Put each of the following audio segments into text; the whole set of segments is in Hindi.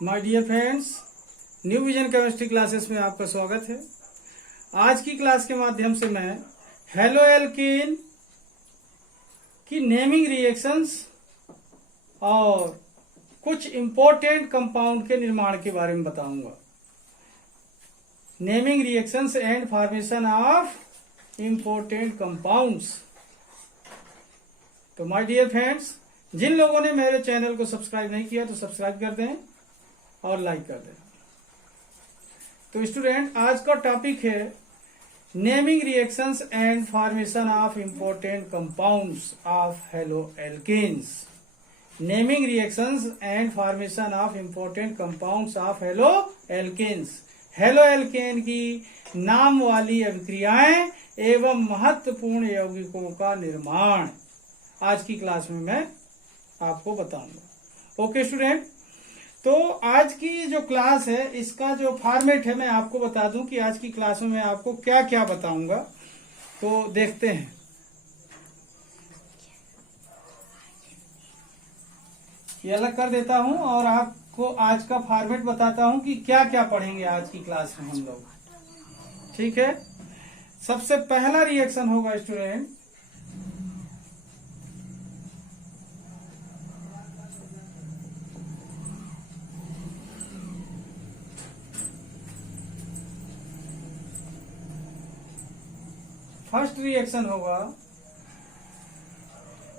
My dear friends, new vision chemistry classes में आपका स्वागत है। आज की क्लास के माध्यम से मैं हेलो एल्कीन की नेमिंग रिएक्शंस और कुछ इंपॉर्टेंट कंपाउंड के निर्माण के बारे में बताऊंगा। Naming reactions and formation of important compounds. तो माय डियर फ्रेंड्स, जिन लोगों ने मेरे चैनल को सब्सक्राइब नहीं किया तो सब्सक्राइब कर दें और लाइक कर दें। तो स्टूडेंट, आज का टॉपिक है naming reactions and formation of important compounds of halo alkanes. Naming reactions and formation of important compounds of halo alkanes. Halo alkane की नाम वाली अभिक्रियाएं एवं महत्वपूर्ण यौगिकों का निर्माण आज की क्लास में मैं आपको बताऊंगा। ओके स्टूडेंट, तो आज की जो क्लास है इसका जो फॉर्मेट है मैं आपको बता दूं कि आज की क्लास में मैं आपको क्या क्या बताऊंगा। तो देखते हैं। ये अलग कर देता हूं और आपको आज का फॉर्मेट बताता हूं कि क्या क्या पढ़ेंगे आज की क्लास में हम लोग। ठीक है, सबसे पहला रिएक्शन होगा स्टूडेंट फर्स्ट रिएक्शन होगा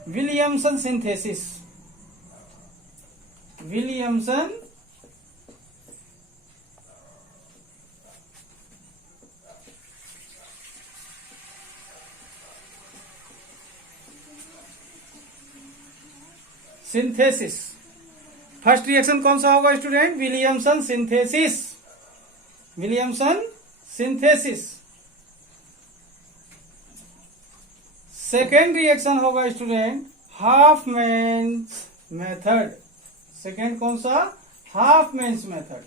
Williamson synthesis. Williamson synthesis. First reaction कौन सा होगा student? Williamson synthesis. Williamson synthesis. Second reaction होगा स्टूडेंट हाफमैन्स मेथड। सेकेंड कौन सा? Hoffmann's method.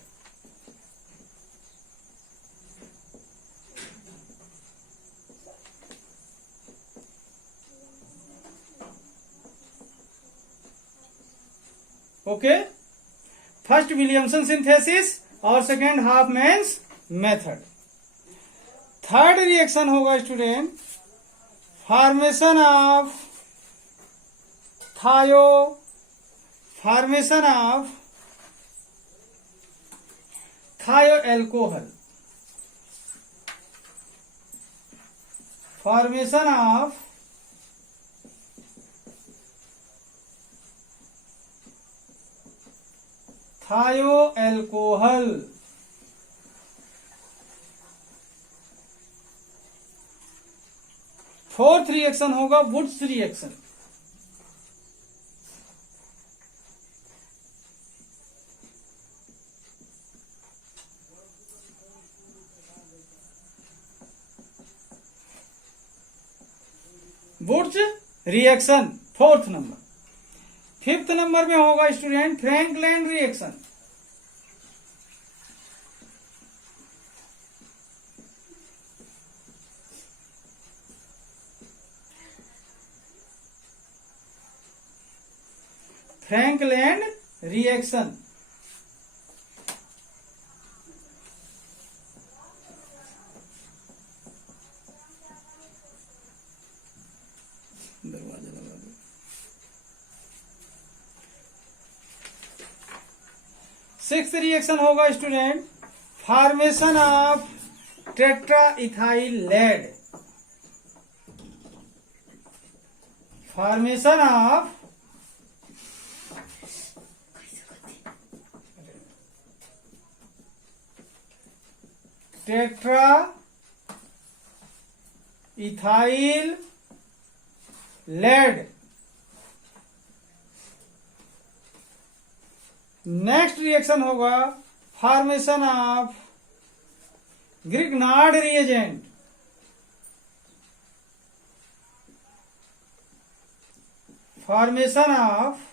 Okay, first Williamson synthesis और second Hoffmann's method. Third reaction होगा student formation of thio alcohol. Formation of thio alcohol. Fourth reaction होगा Wurtz reaction. Wurtz reaction fourth number. Fifth number में होगा student Frankland reaction. Frankland reaction. दरवाजा लगा दो। सिक्स्थ रिएक्शन होगा student formation of tetra ethyl lead. Formation of tetra ethyl lead. Next reaction होगा formation of Grignard reagent. Formation of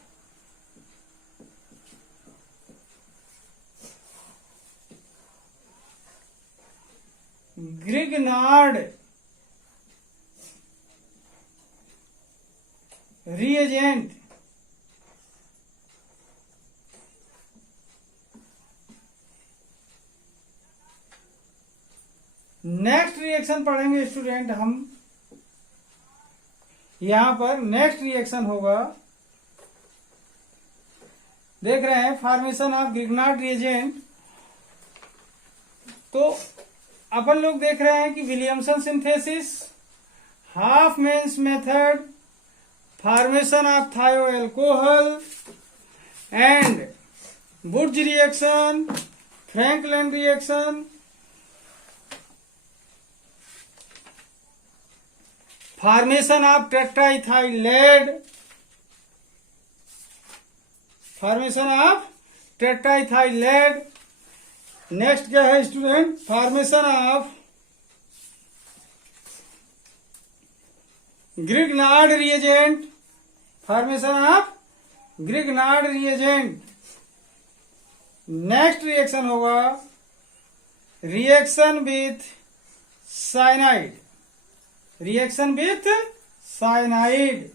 Grignard reagent. Next reaction पढ़ेंगे स्टूडेंट हम। यहां पर नेक्स्ट रिएक्शन होगा, देख रहे हैं फॉर्मेशन ऑफ ग्रिग्नार्ड रिएजेंट। तो अपन लोग देख रहे हैं कि Williamson synthesis, Hoffmann's method, formation of thio alcohol and Wurtz reaction, Franklin reaction, formation of tetraethyl lead, formation of tetraethyl lead. Next क्या है student, formation of Grignard reagent, formation of Grignard reagent. Next reaction होगा reaction with cyanide, reaction with cyanide.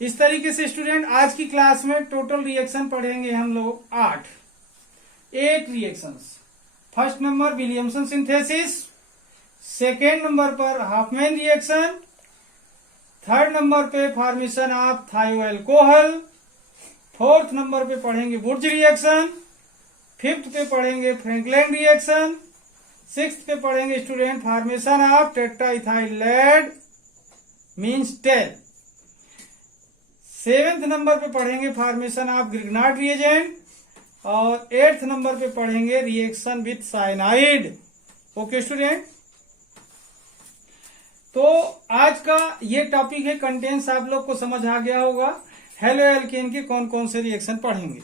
इस तरीके से स्टूडेंट आज की क्लास में टोटल रिएक्शन पढ़ेंगे हम लोग 8 reactions. First number Williamson synthesis, second number पर हाफमैन रिएक्शन, थर्ड नंबर पे formation of thio alcohol, fourth number पे पढ़ेंगे वुड्स रिएक्शन, फिफ्थ पे पढ़ेंगे फ्रैंकलिन रिएक्शन, सिक्स्थ पे पढ़ेंगे student formation of tetraethyl lead means TEL, seventh number पे पढ़ेंगे फॉर्मेशन ऑफ ग्रिग्नार्ड रिएजेंट और एट्थ नंबर पे पढ़ेंगे reaction with cyanide. Okay student, तो आज का ये टॉपिक है, कंटेंट्स आप लोग को समझ आ गया होगा। हेलो एल्केन के कौन कौन से रिएक्शन पढ़ेंगे।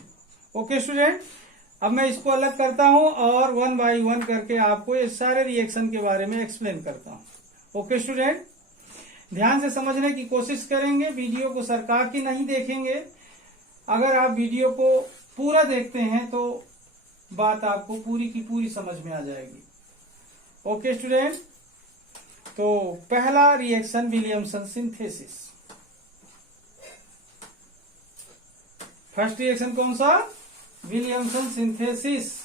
ओके स्टूडेंट, अब मैं इसको अलग करता हूं और 1 बाय 1 करके आपको ये सारे रिएक्शन के बारे में एक्सप्लेन करता हूं। ओके स्टूडेंट, ध्यान से समझने की कोशिश करेंगे, वीडियो को सरका के नहीं देखेंगे। अगर आप वीडियो को पूरा देखते हैं तो बात आपको पूरी की पूरी समझ में आ जाएगी। ओके स्टूडेंट, तो पहला reaction Williamson synthesis. First reaction कौन सा, Williamson synthesis.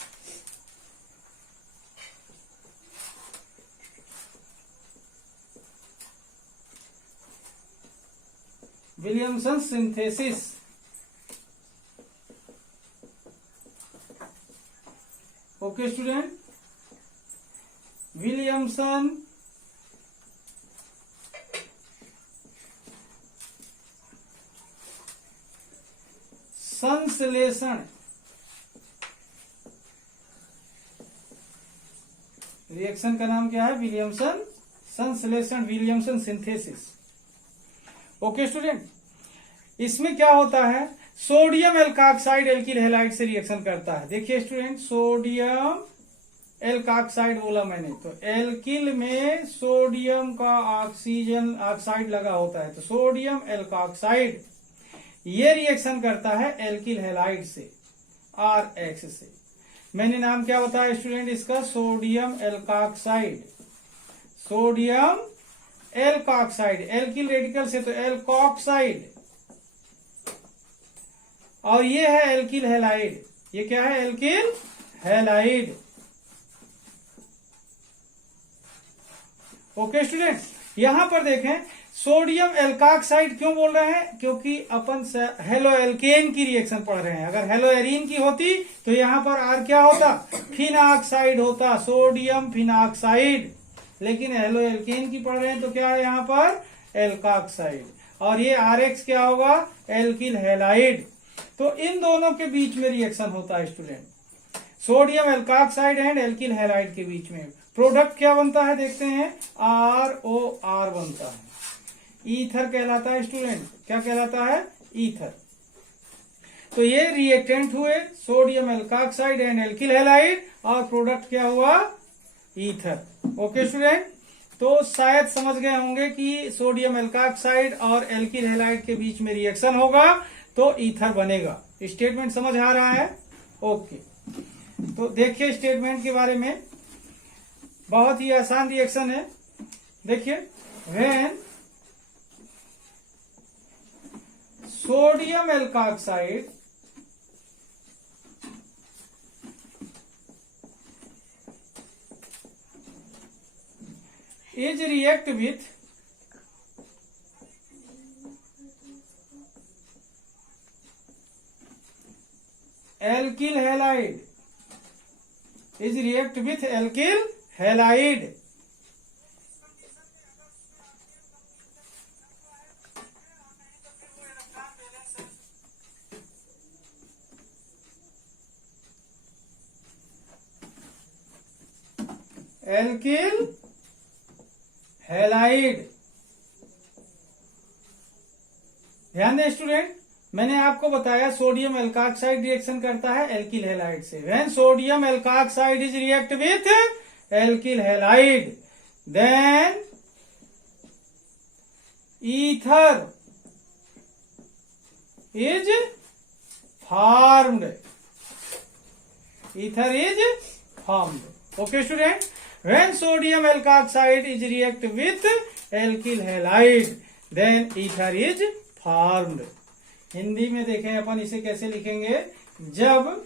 Williamson synthesis. Okay student, Williamson संश्लेषण, रिएक्शन का नाम क्या है, विलियमसन संश्लेषण, विलियमसन सिंथेसिस। ओके स्टूडेंट, इसमें क्या होता है, सोडियम एल्काक्साइड एल्किल हैलाइड से रिएक्शन करता है। देखिए स्टूडेंट, सोडियम एल्काक्साइड बोला मैंने, तो एल्किल में सोडियम का ऑक्सीजन ऑक्साइड लगा होता है, तो सोडियम एल्काक्साइड ये रिएक्शन करता है एल्किल हैलाइड से, RH से। मैंने नाम क्या बताया स्टूडेंट इसका, सोडियम एल्काक्साइड, सोडियम एल्काक्साइड, एल्किल रेडिकल से तो एल्कॉक्साइड, और ये है एल्किल हैलाइड। ये क्या है, एल्किल हैलाइड। ओके स्टूडेंट, यहां पर देखें सोडियम एल्काक्साइड क्यों बोल रहे हैं, क्योंकि अपन हेलो एल्केन की रिएक्शन पढ़ रहे हैं। अगर हेलो एरीन की होती तो यहां पर R क्या होता, फिनॉक्साइड होता, सोडियम फिनॉक्साइड। लेकिन हेलो एल्केन की पढ़ रहे हैं तो क्या है यहाँ पर, एल्काक्साइड, और ये RH क्या होगा, एल्किल हैलाइड। तो इन दोनों के बीच में रिएक्शन होता है student, sodium alkoxide and alkyl halide के बीच में। प्रोडक्ट क्या बनता है देखते हैं, ROR बनता है, ईथर कहलाता है स्टूडेंट। क्या कहलाता है, ईथर। तो ये रिएक्टेंट हुए sodium alkoxide and alkyl halide, और प्रोडक्ट क्या हुआ, ईथर। ओके स्टूडेंट, तो शायद समझ गए होंगे कि सोडियम एल्काक्साइड और एल्किल हैलाइड के बीच में रिएक्शन होगा तो ईथर बनेगा। स्टेटमेंट समझ आ रहा है। ओके, तो देखिए स्टेटमेंट के बारे में, बहुत ही आसान रिएक्शन है। देखिए, when sodium alkoxide is react with alkyl halide is react with alkyl halide alkyl halide. ध्यान दें स्टूडेंट, मैंने आपको बताया सोडियम एल्काक्साइड रिएक्शन करता है एल्किल हैलाइड से। When sodium alkoxide is react with alkyl halide then ether is formed. Ether is formed. Okay student, when sodium alkoxide is react with alkyl halide then ether is formed। Hindi में देखें अपन इसे कैसे लिखेंगे, जब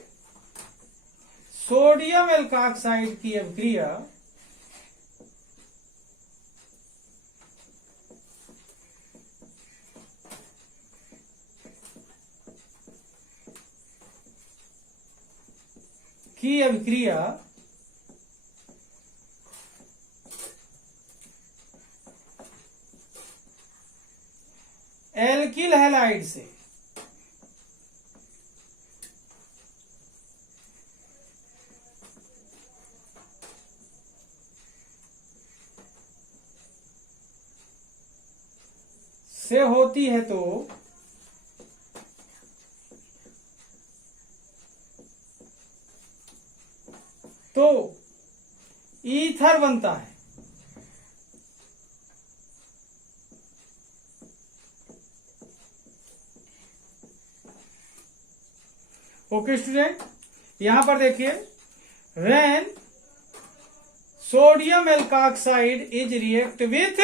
सोडियम एल्काक्साइड की अभिक्रिया एल्किल हैलाइड से होती है तो ईथर बनता है। ओके स्टूडेंट, यहां पर देखिए, when sodium alkoxide is react with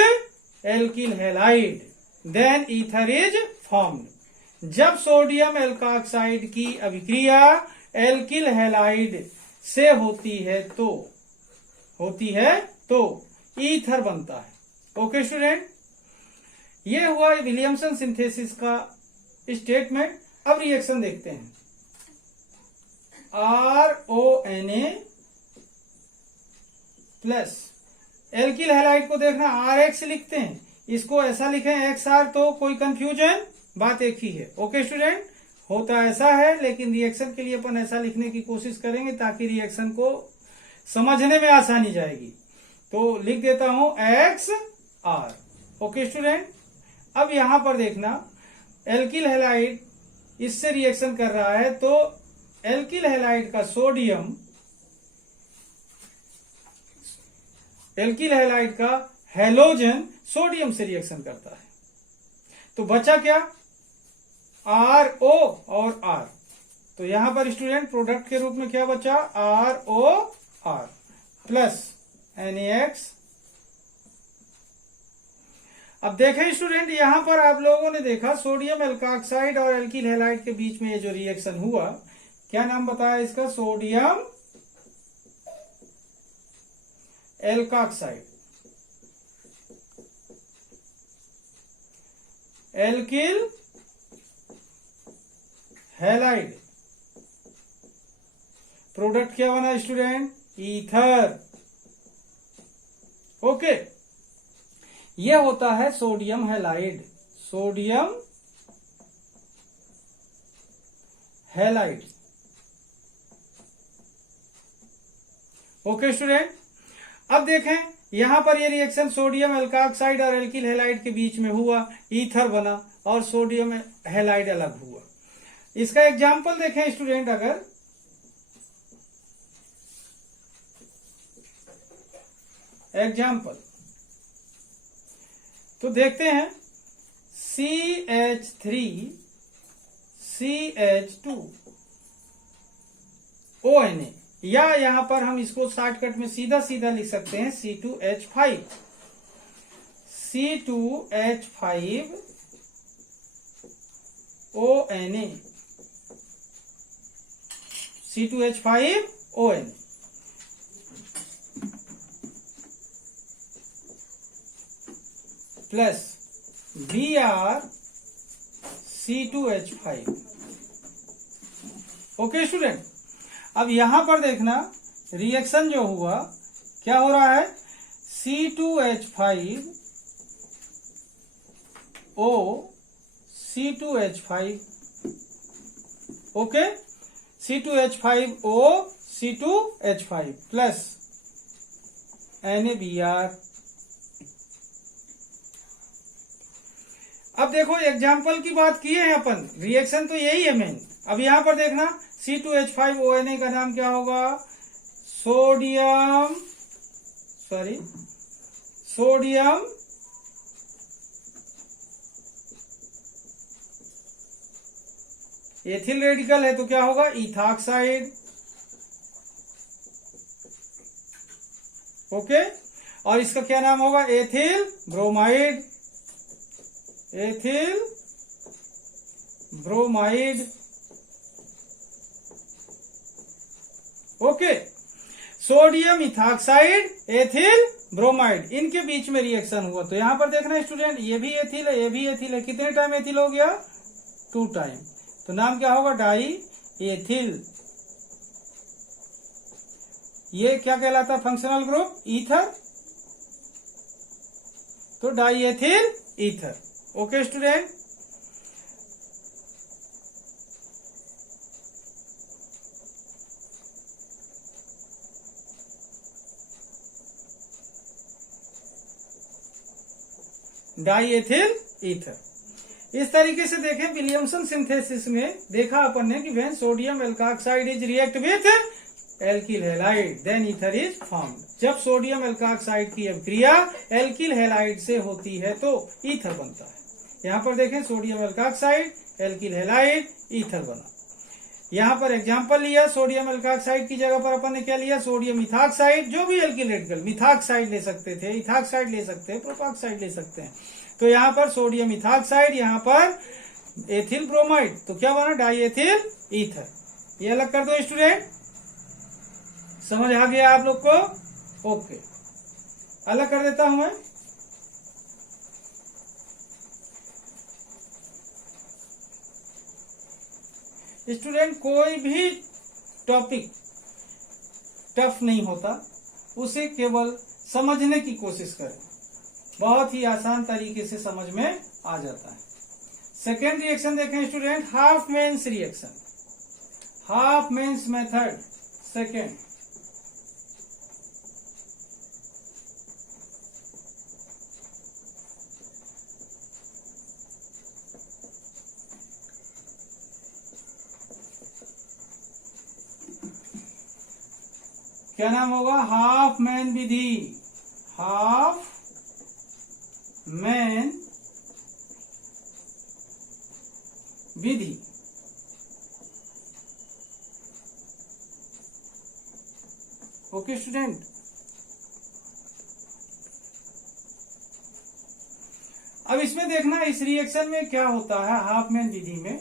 alkyl halide then ether is formed. जब सोडियम एल्काक्साइड की अभिक्रिया एल्किल हैलाइड से होती है तो ईथर बनता है। ओके स्टूडेंट, ये हुआ विलियमसन सिंथेसिस का स्टेटमेंट। अब रिएक्शन देखते हैं। RONA प्लस एल्किल हैलाइड को देखना RX लिखते हैं, इसको ऐसा लिखें XR तो कोई कंफ्यूजन, बात एक ही है। ओके स्टूडेंट, होता ऐसा है, लेकिन रिएक्शन के लिए अपन ऐसा लिखने की कोशिश करेंगे ताकि रिएक्शन को समझने में आसानी जाएगी। तो लिख देता हूं XR। ओके स्टूडेंट, अब यहां पर देखना एल्किल हैलाइड इससे रिएक्शन कर रहा है तो एल्किल हैलाइड का एल्किल हैलाइड का हैलोजन सोडियम से रिएक्शन करता है, तो बचा क्या, RO और R। तो यहां पर स्टूडेंट प्रोडक्ट के रूप में क्या बचा, ROR प्लस NaX। अब देखें स्टूडेंट, यहां पर आप लोगों ने देखा सोडियम एल्काक्साइड और एल्किल हैलाइड के बीच में ये जो रिएक्शन हुआ, क्या नाम बताया इसका, सोडियम एल्काक्साइड एल्किल हैलाइड। प्रोडक्ट क्या बना स्टूडेंट, ईथर। ओके, ये होता है sodium halide. Sodium halide. Okay student, अब देखें यहां पर ये रिएक्शन सोडियम एल्काक्साइड और एल्किल हैलाइड के बीच में हुआ, ईथर बना और सोडियम हैलाइड अलग हुआ। इसका एग्जाम्पल देखें स्टूडेंट, अगर एग्जाम्पल तो देखते हैं CH3CH2ONA, या यहां पर हम इसको शॉर्टकट में सीधा सीधा लिख सकते हैं C2H5। C2H5 ONA, C2H5ONA plus Br C2H5। Okay student, अब यहां पर देखना रिएक्शन जो हुआ क्या हो रहा है, C2H5O C2H5, okay, C2H5O C2H5 plus NaBr। अब देखो एग्जाम्पल की बात किए हैं अपन, रिएक्शन तो यही है मेन। अब यहां पर देखना C2H5ONA का नाम क्या होगा, सोडियम एथिल रेडिकल है तो क्या होगा, इथाक्साइड। ओके, और इसका क्या नाम होगा, ethyl bromide, ethyl bromide. Okay, sodium ethoxide ethyl bromide, इनके बीच में रिएक्शन हुआ। तो यहां पर देखना स्टूडेंट, ये भी एथिल है, ये भी एथिल है। कितने टाइम एथिल हो गया, 2 टाइम। तो नाम क्या होगा, डाई एथिल। ये क्या कहलाता है, फंक्शनल ग्रुप ईथर, तो die ethyl ether. Okay student, die ethyl ether. इस तरीके से देखें, विलियमसन सिंथेसिस में देखा अपन ने कि when sodium alkoxide is react with alkyl halide then ether is formed. जब सोडियम एल्काक्साइड की अभिक्रिया एल्किल हैलाइड से होती है तो ईथर बनता है। यहाँ पर देखें, सोडियम एल्काक्साइड एल्किल हैलाइड ईथर बना। यहाँ पर एग्जांपल लिया, सोडियम एल्काक्साइड की जगह पर अपन ने क्या लिया, सोडियम इथाक्साइड। जो भी एल्किल रेडिकल, मिथाक्साइड ले सकते थे, इथाक्साइड ले सकते हैं, प्रोपाक्साइड ले सकते हैं। तो यहाँ पर सोडियम इथाक्साइड, यहाँ पर एथिल ब्रोमाइड, तो क्या बना, डाई एथिल ईथर। ये अलग कर दो स्टूडेंट, समझ आ गया आप लोग को। ओके, अलग कर देता हूं मैं। स्टूडेंट, कोई भी टॉपिक टफ नहीं होता, उसे केवल समझने की कोशिश करें, बहुत ही आसान तरीके से समझ में आ जाता है। सेकेंड रिएक्शन देखें स्टूडेंट, हाफमैन्स रिएक्शन, हाफमैन्स मेथड सेकेंड। क्या नाम होगा, हाफमैन विधि, हाफमैन विधि। ओके स्टूडेंट, अब इसमें देखना इस रिएक्शन में क्या होता है, हाफमैन विधि में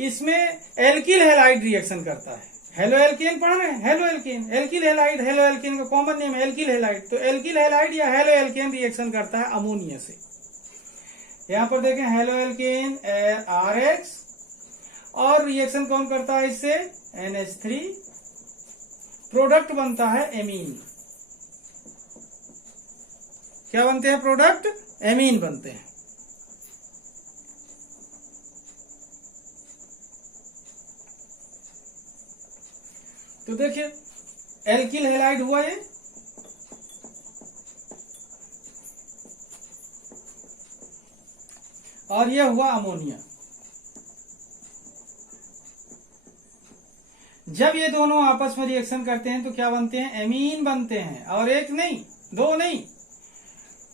इसमें एल्किल हैलाइड रिएक्शन करता है। हेलो एल्केन पढ़ रहे हैं, halo alkane, alkyl halide, halo alkane का कॉमन नेम है एल्किल हैलाइड। तो एल्किल हैलाइड या हेलो एल्केन रिएक्शन करता है अमोनिया से। यहां पर देखें, हेलो एल्केन RH, और रिएक्शन कौन करता है इससे, NH3, प्रोडक्ट बनता है एमीन। क्या बनते हैं प्रोडक्ट, एमीन बनते हैं। तो देखिए एल्किल हैलाइड हुआ ये, और ये हुआ अमोनिया। जब ये दोनों आपस में रिएक्शन करते हैं तो क्या बनते हैं, एमीन बनते हैं। और एक नहीं, दो नहीं,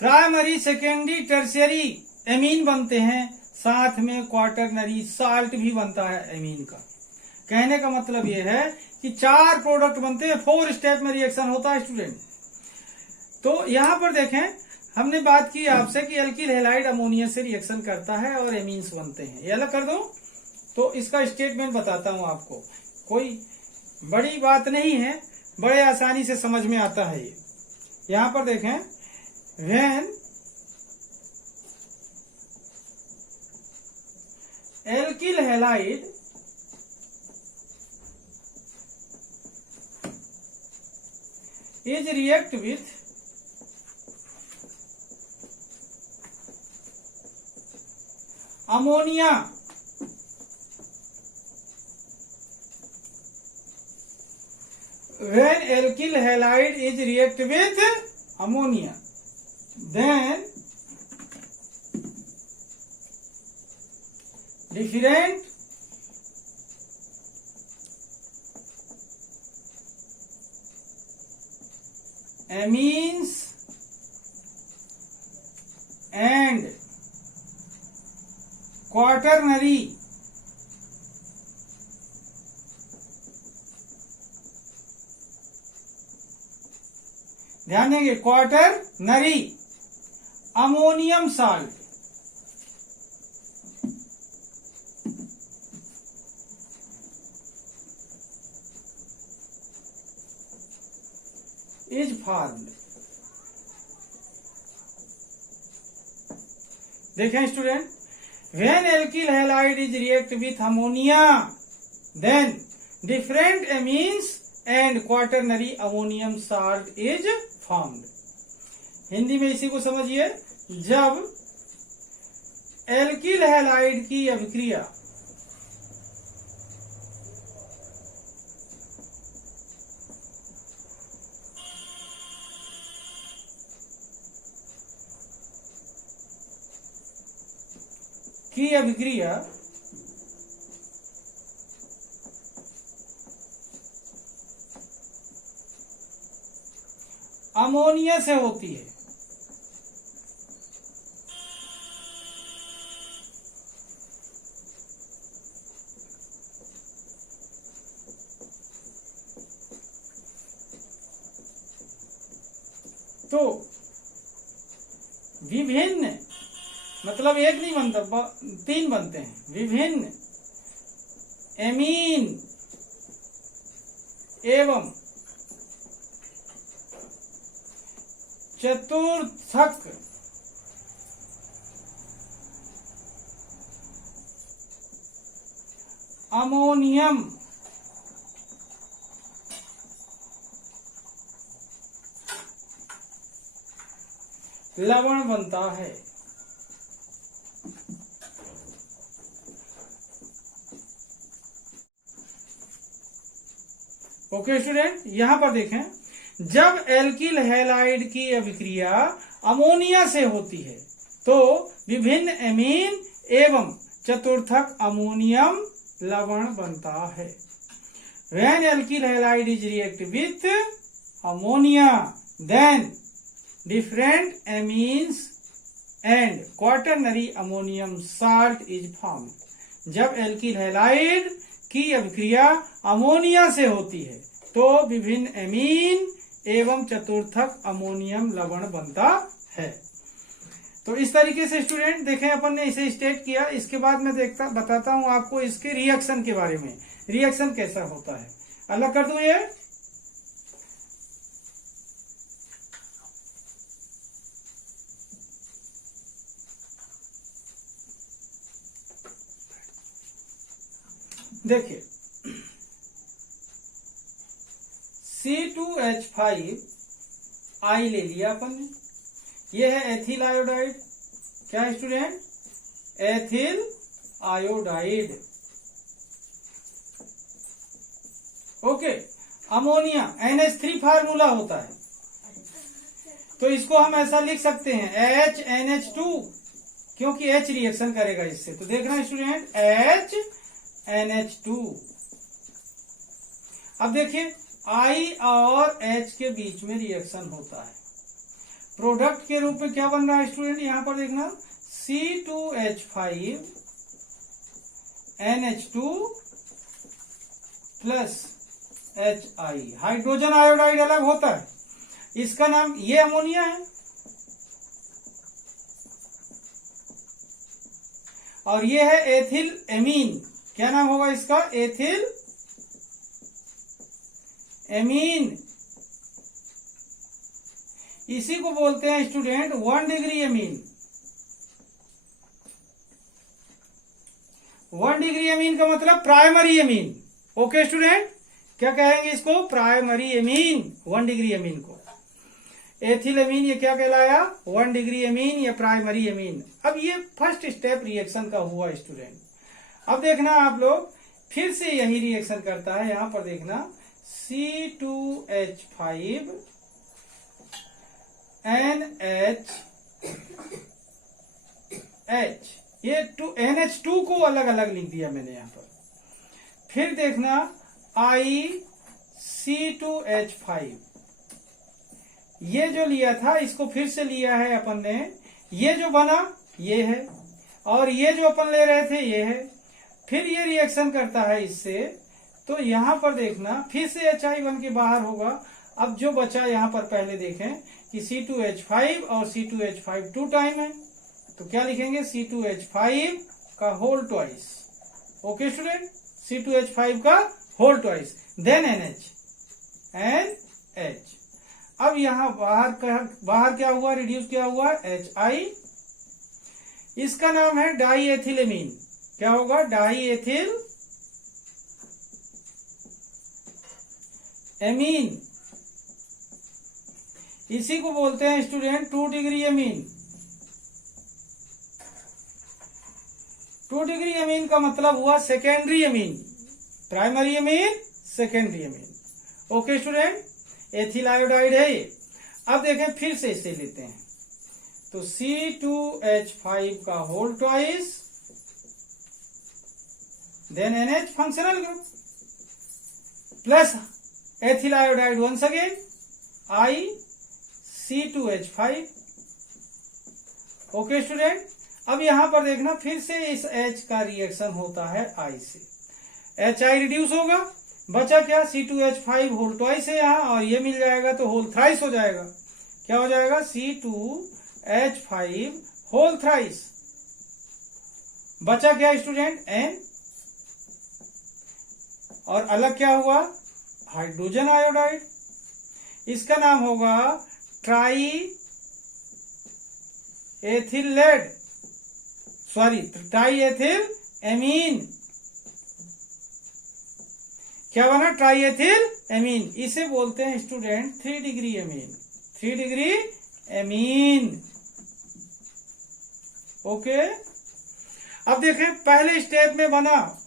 प्राइमरी सेकेंडरी टर्शियरी एमीन बनते हैं, साथ में क्वार्टरनरी साल्ट भी बनता है एमीन का। कहने का मतलब ये है कि 4 प्रोडक्ट बनते हैं, 4 स्टेप में रिएक्शन होता है स्टूडेंट। तो यहां पर देखें, हमने बात की आपसे कि एल्किल हैलाइड अमोनिया से रिएक्शन करता है और एमीन्स बनते हैं। ये अलग कर दो, तो इसका स्टेटमेंट बताता हूं आपको, कोई बड़ी बात नहीं है, बड़े आसानी से समझ में आता है ये। यहां पर देखें, when alkyl halide is react with ammonia when alkyl halide is react with ammonia, then different amines and quaternary ध्यान देंगे, quaternary ammonium salt is formed। देखें student, when alkyl halide is react with ammonia, then different amines and quaternary ammonium salt is formed। Hindi में इसी को समझिए, जब एल्किल हैलाइड की अभिक्रिया अमोनिया से होती है, तो विभिन्न, मतलब एक नहीं बनता, तीन बनते हैं, विभिन्न एमीन एवं चतुर्थक अमोनियम लवण बनता है। ओके स्टूडेंट, यहां पर देखें, जब एल्किल हैलाइड की अभिक्रिया अमोनिया से होती है तो विभिन्न एमीन एवं चतुर्थक अमोनियम लवण बनता है। When alkyl halide is react with ammonia, then different amines and quaternary ammonium salt is formed। जब एल्किल हैलाइड की अभिक्रिया अमोनिया से होती है तो विभिन्न एमीन एवं चतुर्थक अमोनियम लवण बनता है। तो इस तरीके से स्टूडेंट देखें, अपन ने इसे स्टेट किया। इसके बाद मैं बताता हूं आपको इसके रिएक्शन के बारे में, रिएक्शन कैसा होता है। अलग कर दूं ये, देखिए C2H5 आई ले लिया अपन ने, यह है एथिल आयोडाइड। क्या है student? Ethyl iodide. Okay, ammonia NH3 formula होता है, तो इसको हम ऐसा लिख सकते हैं HNH2, क्योंकि H रिएक्शन करेगा इससे। तो देख रहे हैं स्टूडेंट, HNH2। अब देखिए I और H के बीच में रिएक्शन होता है, प्रोडक्ट के रूप में क्या बन रहा है स्टूडेंट? यहां पर देखना, C2H5 NH2 plus HI। Hydrogen iodide अलग होता है, इसका नाम, ये अमोनिया है और ये है एथिल एमीन। क्या नाम होगा इसका? Ethyl amine. इसी को बोलते हैं student 1 degree amine. 1 degree amine का मतलब प्राइमरी एमीन। ओके स्टूडेंट, क्या कहेंगे इसको? प्राइमरी एमीन, 1 डिग्री एमीन को। एथिल एमीन ये क्या कहलाया? 1 डिग्री एमीन या प्राइमरी एमीन। अब ये फर्स्ट स्टेप रिएक्शन का हुआ स्टूडेंट। अब देखना आप लोग, फिर से यही रिएक्शन करता है। यहां पर देखना C2H5 NH, ये NH2 को अलग अलग लिख दिया मैंने यहां पर। फिर देखना IC2H5, ये जो लिया था इसको फिर से लिया है अपन ने। ये जो बना ये है, और ये जो अपन ले रहे थे ये है। फिर ये रिएक्शन करता है इससे, तो यहां पर देखना फिर से HI बन के बाहर होगा। अब जो बचा यहां पर पहले देखें कि C2H5 और C2H5 2 टाइम है, तो क्या लिखेंगे? C2H5 का whole twice. Okay student, C2H5 का होल ट्वाइस, देन NH। अब यहां बाहर क्या हुआ? रिड्यूस क्या हुआ? HI। इसका नाम है डाई एथिलेमीन। क्या होगा? Die ethyl amine. इसी को बोलते हैं student 2 degree amine. 2 degree amine का मतलब हुआ secondary amine. Primary amine, secondary amine. Okay student, ethyl iodide है ये। अब देखें फिर से इसे लेते हैं, तो C2H5 का whole twice, then NH functional group, plus ethyl iodide once again IC2H5। Okay student, अब यहां पर देखना फिर से इस H का रिएक्शन होता है I से। HI रिड्यूस होगा, बचा क्या? C2H5 होल ट्वाइस है यहाँ, और ये मिल जाएगा तो होल थ्राइस हो जाएगा। क्या हो जाएगा? C2H5 whole thrice. बचा क्या स्टूडेंट? N, और अलग क्या हुआ? Hydrogen iodide. इसका नाम होगा triethyl lead, sorry triethyl amine. क्या बना? Triethyl amine. इसे बोलते हैं student 3 degree amine. 3 degree amine. Okay, अब देखें पहले स्टेप में बना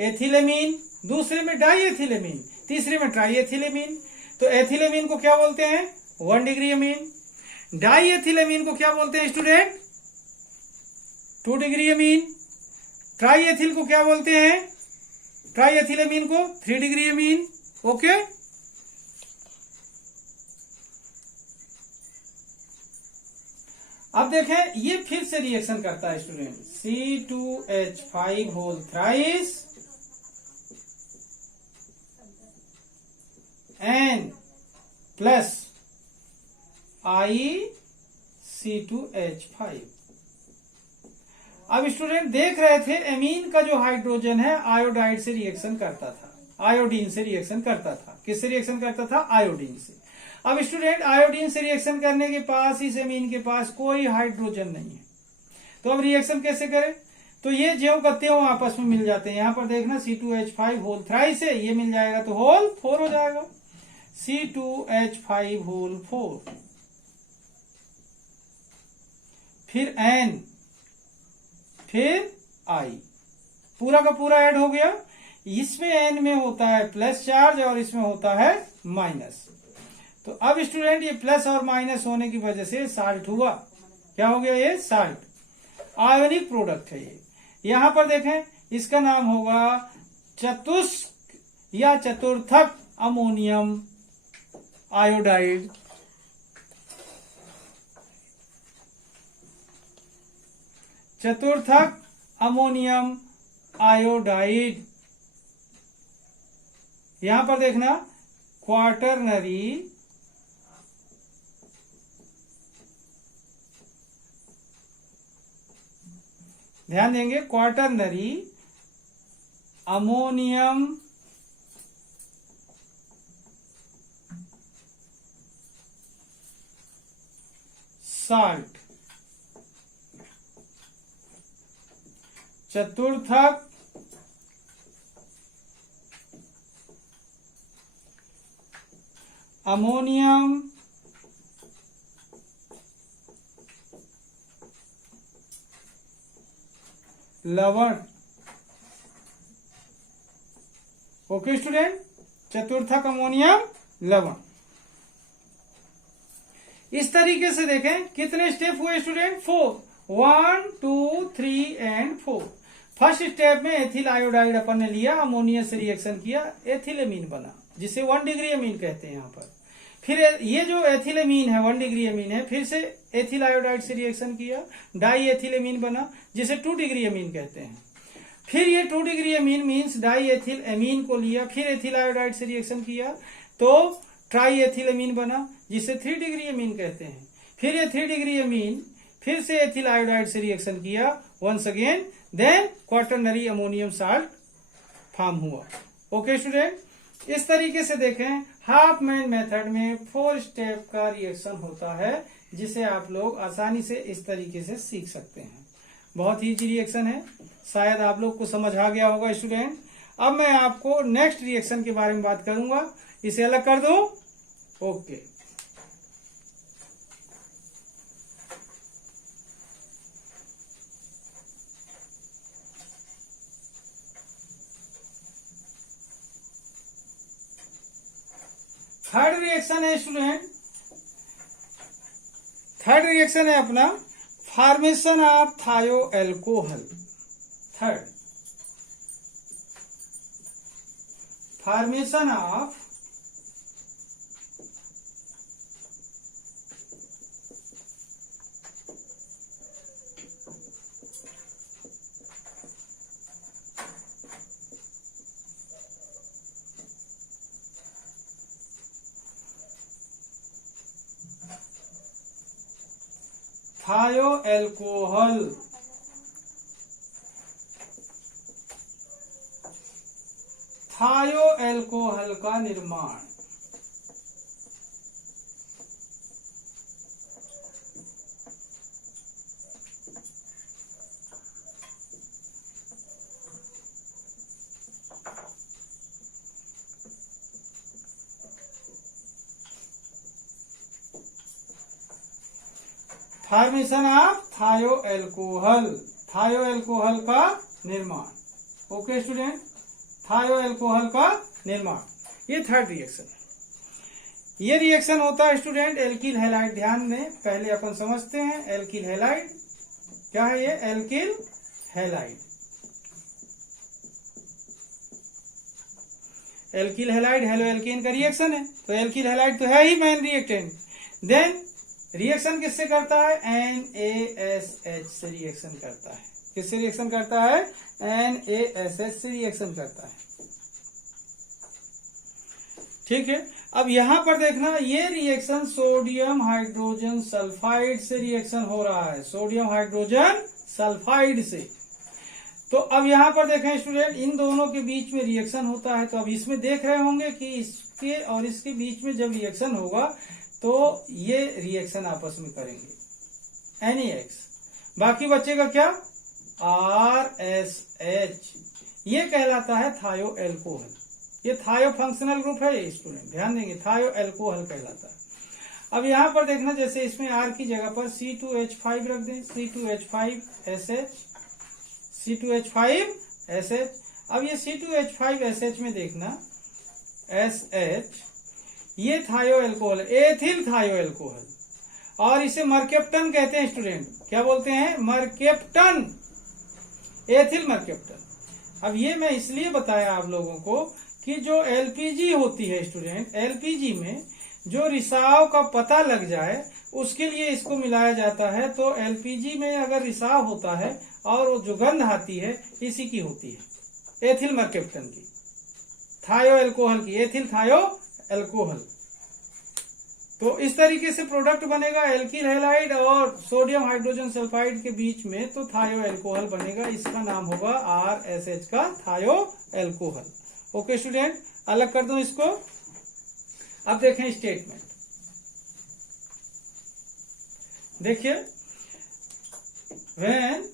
एथिलेमीन, दूसरे में डाई एथिलेमीन, तीसरे में ट्राई एथिलेमीन। तो एथिलेमीन को क्या बोलते हैं? 1 डिग्री एमीन। डाई एथिलेमीन को क्या बोलते हैं student? 2 degree amine. Try ethyl को क्या बोलते हैं? ट्राई एथिलेमीन को 3 डिग्री एमीन। ओके, अब देखें ये फिर से रिएक्शन करता है student. C2H5 whole thrice N plus IC2H5। अब स्टूडेंट देख रहे थे एमीन का जो हाइड्रोजन है आयोडाइड से रिएक्शन करता था, आयोडीन से रिएक्शन करता था। किससे रिएक्शन करता था? आयोडीन से। अब स्टूडेंट आयोडीन से रिएक्शन करने के पास इस एमीन के पास कोई हाइड्रोजन नहीं है, तो अब रिएक्शन कैसे करें? तो ये ज्यों का त्यों आपस में मिल जाते हैं। यहां पर देखना C2H5 होल थ्राइस है, ये मिल जाएगा तो होल 4 हो जाएगा। C2H5 होल 4, फिर N, फिर I, पूरा का पूरा ऐड हो गया। इसमें N में होता है प्लस चार्ज और इसमें होता है माइनस। तो अब स्टूडेंट ये प्लस और माइनस होने की वजह से साल्ट हुआ। क्या हो गया? ये साल्ट, आयोनिक प्रोडक्ट है ये। यहां पर देखें इसका नाम होगा चतुष्क या चतुर्थक अमोनियम आयोडाइड। चतुर्थक अमोनियम आयोडाइड। यहां पर देखना क्वार्टरनरी ध्यान देंगे, क्वार्टरनरी अमोनियम साल्ट। चतुर्थक अमोनियम लवण। ओके स्टूडेंट, चतुर्थक अमोनियम लवण। इस तरीके से देखें कितने स्टेप हुए स्टूडेंट? 4, 1 2 3 एंड 4। फर्स्ट स्टेप में एथिल आयोडाइड अपन ने लिया, अमोनिया से रिएक्शन किया, एथिलेमीन बना, जिसे 1 डिग्री अमीन कहते हैं यहाँ पर। फिर ये जो एथिलेमीन है 1 डिग्री अमीन है, फिर से एथिल आयोडाइड से रिएक्शन किया, डाई एथिलेमीन बना, जिसे 2 डिग्री अमीन कहते हैं। फिर ये 2 degree amine means die ethyl amine को लिया, फिर एथिल आयोडाइड से रिएक्शन किया तो ट्राई एथिलेमीन बना, जिसे 3 डिग्री अमीन कहते हैं। फिर ये 3 डिग्री अमीन फिर से एथिल आयोडाइड से रिएक्शन किया once again, then quaternary ammonium salt form हुआ। ओके स्टूडेंट, इस तरीके से देखें हाफमैन मेथड में 4 स्टेप का रिएक्शन होता है, जिसे आप लोग आसानी से इस तरीके से सीख सकते हैं। बहुत ही इजी रिएक्शन है, शायद आप लोग को समझ आ गया होगा स्टूडेंट। अब मैं आपको नेक्स्ट रिएक्शन के बारे में बात करूंगा, इसे अलग कर दूं। ओके, थर्ड रिएक्शन है स्टूडेंट, थर्ड रिएक्शन है अपना formation of thio alcohol. Third, formation of thio alcohol. थायो एल्कोहल का निर्माण। फॉर्मेशन ऑफ थायो एल्कोहल, थायो एल्कोहल का निर्माण। ओके स्टूडेंट, थायो एल्कोहल का निर्माण, ये थर्ड रिएक्शन है। ये रिएक्शन होता है स्टूडेंट एल्किल हैलाइड। ध्यान में पहले अपन समझते हैं एल्किल हैलाइड क्या है। ये alkyl halide, alkyl halide halo alkane का रिएक्शन है, तो एल्किल हैलाइड तो है ही मेन रिएक्टेंट। देन रिएक्शन किससे करता है? NaSH से रिएक्शन करता है। किससे रिएक्शन करता है? NaSH से रिएक्शन करता है। ठीक है, अब यहां पर देखना ये रिएक्शन सोडियम हाइड्रोजन सल्फाइड से रिएक्शन हो रहा है, सोडियम हाइड्रोजन सल्फाइड से। तो अब यहां पर देखें स्टूडेंट, इन दोनों के बीच में रिएक्शन होता है। तो अब इसमें देख रहे होंगे कि इसके और इसके बीच में जब रिएक्शन होगा तो ये रिएक्शन आपस में करेंगे NaX, बाकी बचेगा क्या? RSH। ये कहलाता है थायो एल्कोहल। ये थायो फंक्शनल ग्रुप है ये स्टूडेंट, ध्यान देंगे, थायो एल्कोहल कहलाता है। अब यहां पर देखना, जैसे इसमें R की जगह पर C2H5 रख दें, C2H5SH, C2H5SH। अब ये C2H5SH में देखना SH, ये थायो एल्कोहल, एथिल थायो एल्कोहल, और इसे मर्केप्टन कहते हैं स्टूडेंट। क्या बोलते हैं? मर्केप्टन, एथिल मर्केप्टन। अब ये मैं इसलिए बताया आप लोगों को कि जो एलपीजी होती है स्टूडेंट, एलपीजी में जो रिसाव का पता लग जाए उसके लिए इसको मिलाया जाता है। तो एलपीजी में अगर रिसाव होता है और वो जो गंध आती है इसी की होती है, एथिल मर्केप्टन की, थायो एल्कोहल की, एथिल थायो एल्कोहल। तो इस तरीके से प्रोडक्ट बनेगा एल्किल हैलाइड और सोडियम हाइड्रोजन सल्फाइड के बीच में, तो थायो एल्कोहल बनेगा। इसका नाम होगा RSH का थायो एल्कोहल। ओके स्टूडेंट, अलग कर दूं इसको। अब देखें स्टेटमेंट, देखिए when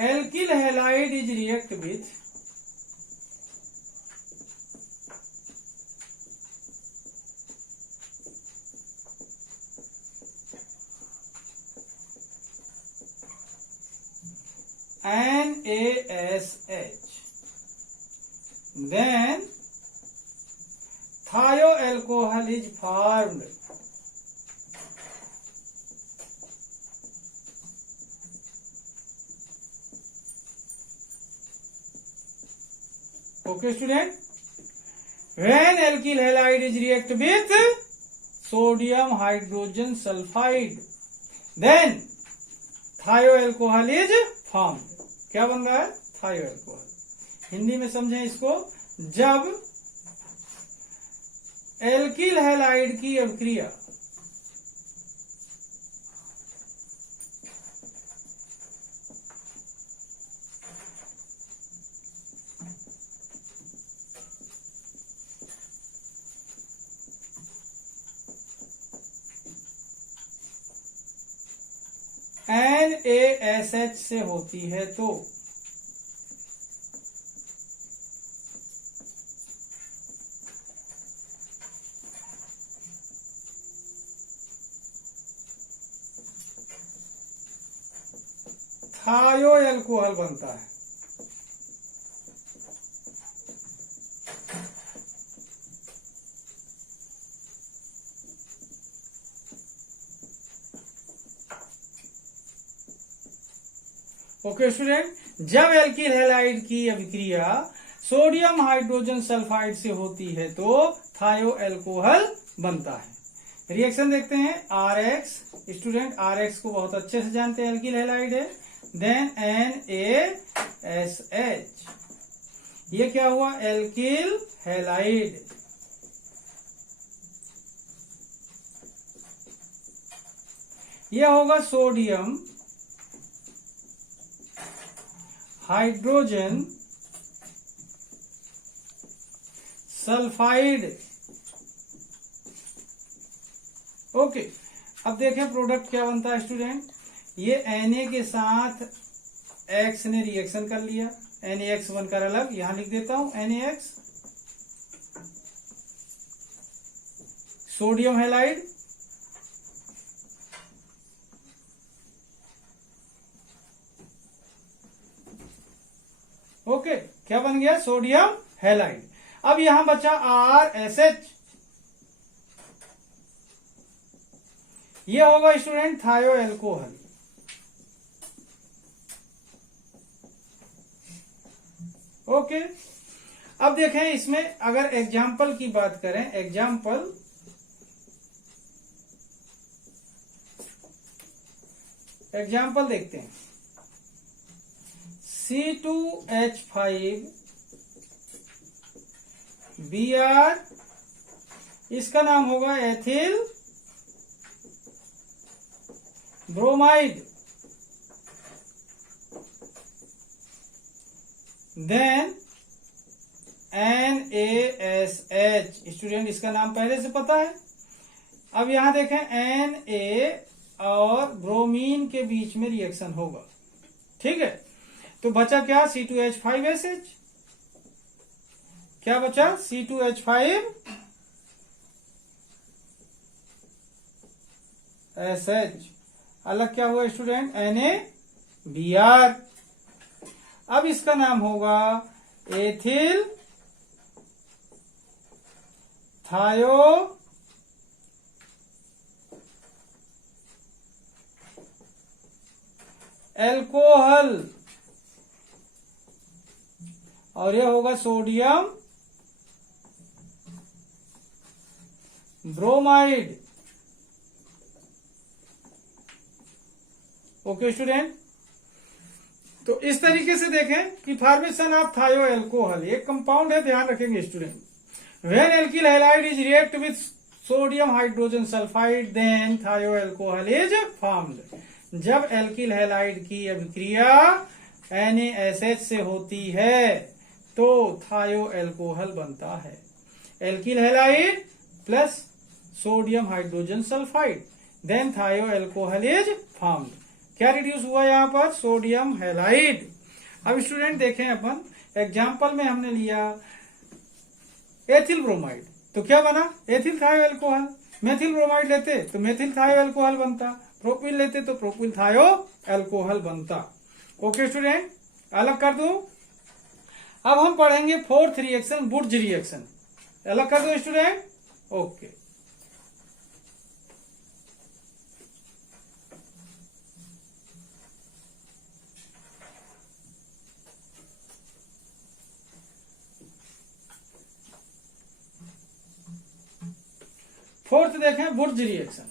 alkyl halide is react with NaSH, then thioalcohol is formed. Okay student, when alkyl halide is react with sodium hydrogen sulfide, then thioalcohol is formed. क्या बन रहा है? थायोएल्कोहल। हिंदी में समझें इसको, जब एल्किल हैलाइड की अभिक्रिया NaSH से होती है तो थायोएल्कोहल बनता है। ओके स्टूडेंट, जब एल्किल हैलाइड की अभिक्रिया सोडियम हाइड्रोजन सल्फाइड से होती है तो थायोएल्कोहल बनता है। रिएक्शन देखते हैं। RX, स्टूडेंट RX को बहुत अच्छे से जानते हैं, एल्किल हैलाइड है। देन NaSH, ये क्या हुआ? Alkyl halide. यह होगा सोडियम हाइड्रोजन सल्फाइड। ओके, अब देखें प्रोडक्ट क्या बनता है स्टूडेंट। ये Na के साथ X ने रिएक्शन कर लिया, NaX बनकर अलग, यहां लिख देता हूं NaX, सोडियम हैलाइड, ओके, क्या बन गया? Sodium halide. अब यहां बचा RSH, ये होगा स्टूडेंट थायोएल्कोहल। ओके, अब देखें इसमें अगर एग्जाम्पल की बात करें, एग्जाम्पल देखते हैं। C2H5 Br, इसका नाम होगा ethyl bromide. Then NaSH, student इसका नाम पहले से पता है। अब यहां देखें Na और ब्रोमीन के बीच में रिएक्शन होगा, ठीक है। तो बचा क्या? C2H5SH। क्या बचा? C2H5SH। अलग क्या हुआ स्टूडेंट? NaBr। अब इसका नाम होगा एथिल थायो एल्कोहल, और यह होगा सोडियम ब्रोमाइड। ओके स्टूडेंट, तो इस तरीके से देखें कि फॉर्मेशन ऑफ थायोएल्कोहल एक कंपाउंड है, ध्यान रखेंगे student. When alkyl halide is react with sodium hydrogen sulphide then thio alcohol is formed. जब एल्किल हैलाइड की अभिक्रिया NaSH से होती है तो थायो एल्कोहल बनता है। Alkyl halide plus sodium hydrogen sulphide then thio alcohol is formed. क्या रिड्यूस हुआ यहाँ पर? Sodium halide. अब स्टूडेंट देखें, अपन एग्जाम्पल में हमने लिया एथिल ब्रोमाइड, तो क्या बना? एथिल थायो एल्कोहल। मेथिल ब्रोमाइड लेते तो मेथिल थायो एल्कोहल बनता, प्रोपिल लेते तो प्रोपिल थायो एल्कोहल बनता। ओके स्टूडेंट, अलग कर दूं। अब हम पढ़ेंगे फोर्थ रिएक्शन, बुर्ज रिएक्शन। अलग कर दो स्टूडेंट। ओके, फोर्थ देखें, बुर्ज रिएक्शन।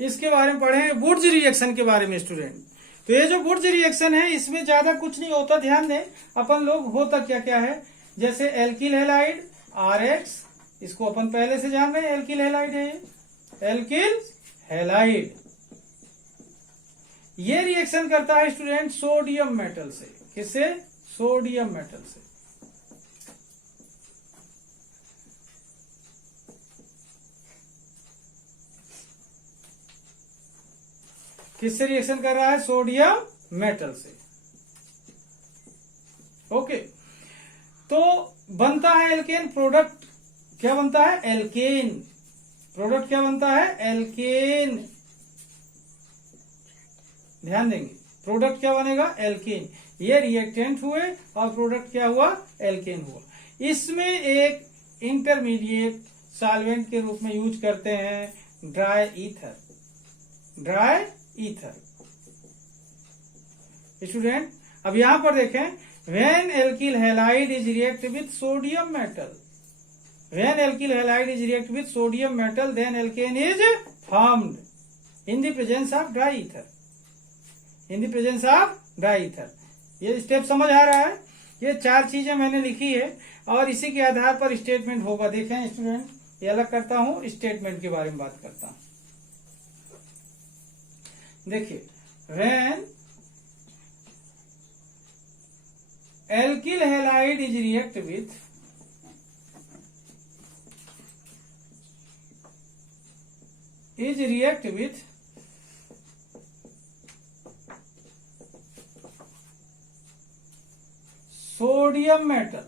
इसके बारे में पढ़ेंगे, बुर्ज रिएक्शन के बारे में स्टूडेंट। तो ये जो बुर्ज रिएक्शन है इसमें ज्यादा कुछ नहीं होता, ध्यान दें। अपन लोग होता क्या क्या है, जैसे एल्किल हैलाइड RX, इसको अपन पहले से जान रहे हैं, एल्किल हैलाइड है। एल्किल हैलाइड ये रिएक्शन करता है स्टूडेंट सोडियम मेटल से। किससे? सोडियम मेटल से। किससे रिएक्शन कर रहा है? सोडियम मेटल से। ओके, तो बनता है एल्केन। प्रोडक्ट क्या बनता है? एल्केन। प्रोडक्ट क्या बनता है? एल्केन। ध्यान देंगे, प्रोडक्ट क्या बनेगा? एल्केन। ये रिएक्टेंट हुए और प्रोडक्ट क्या हुआ? एल्केन हुआ। इसमें एक इंटरमीडिएट सॉल्वेंट के रूप में यूज करते हैं dry ether. Dry ether student. अब यहां पर देखें, when alkyl halide is react with sodium metal, when alkyl halide is react with sodium metal then alkane is formed in the presence of dry ether. In the presence of dry ether. ये स्टेप समझ आ रहा है? ये 4 चीजें मैंने लिखी है और इसी के आधार पर स्टेटमेंट होगा। देखें स्टूडेंट, ये अलग करता हूं, स्टेटमेंट के बारे में बात करता हूं। देखिए, when alkyl halide is react with sodium metal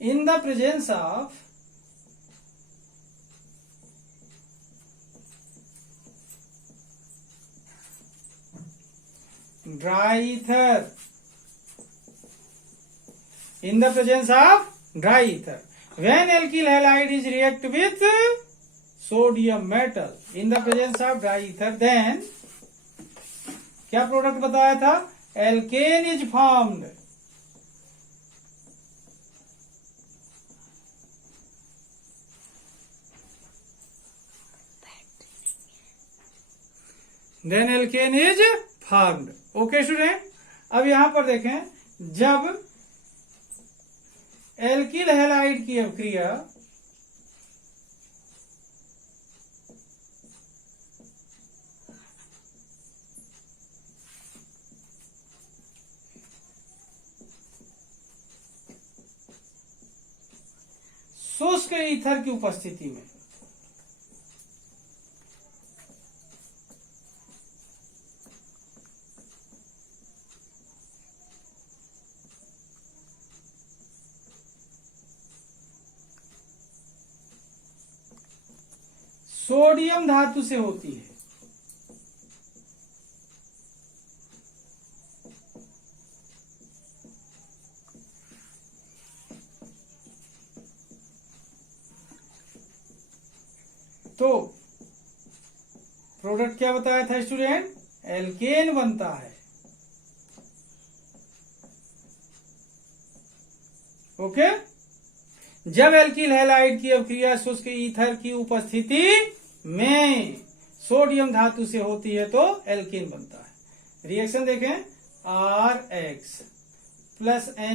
in the presence of dry ether, in the presence of dry ether, when alkyl halide is react with sodium metal in the presence of dry ether, then क्या प्रोडक्ट बताया था? Alkane is formed. Then alkane is formed. Okay student, अब यहां पर देखें, जब एल्किल हैलाइड की अभिक्रिया शुष्क ईथर की उपस्थिति में सोडियम धातु से होती है, तो प्रोडक्ट क्या बताया था स्टूडेंट, एल्केन बनता है। ओके, जब एल्किल हैलाइड की अभिक्रिया शुष्क ईथर की उपस्थिति में सोडियम धातु से होती है तो एल्कीन बनता है। रिएक्शन देखें, RX plus Na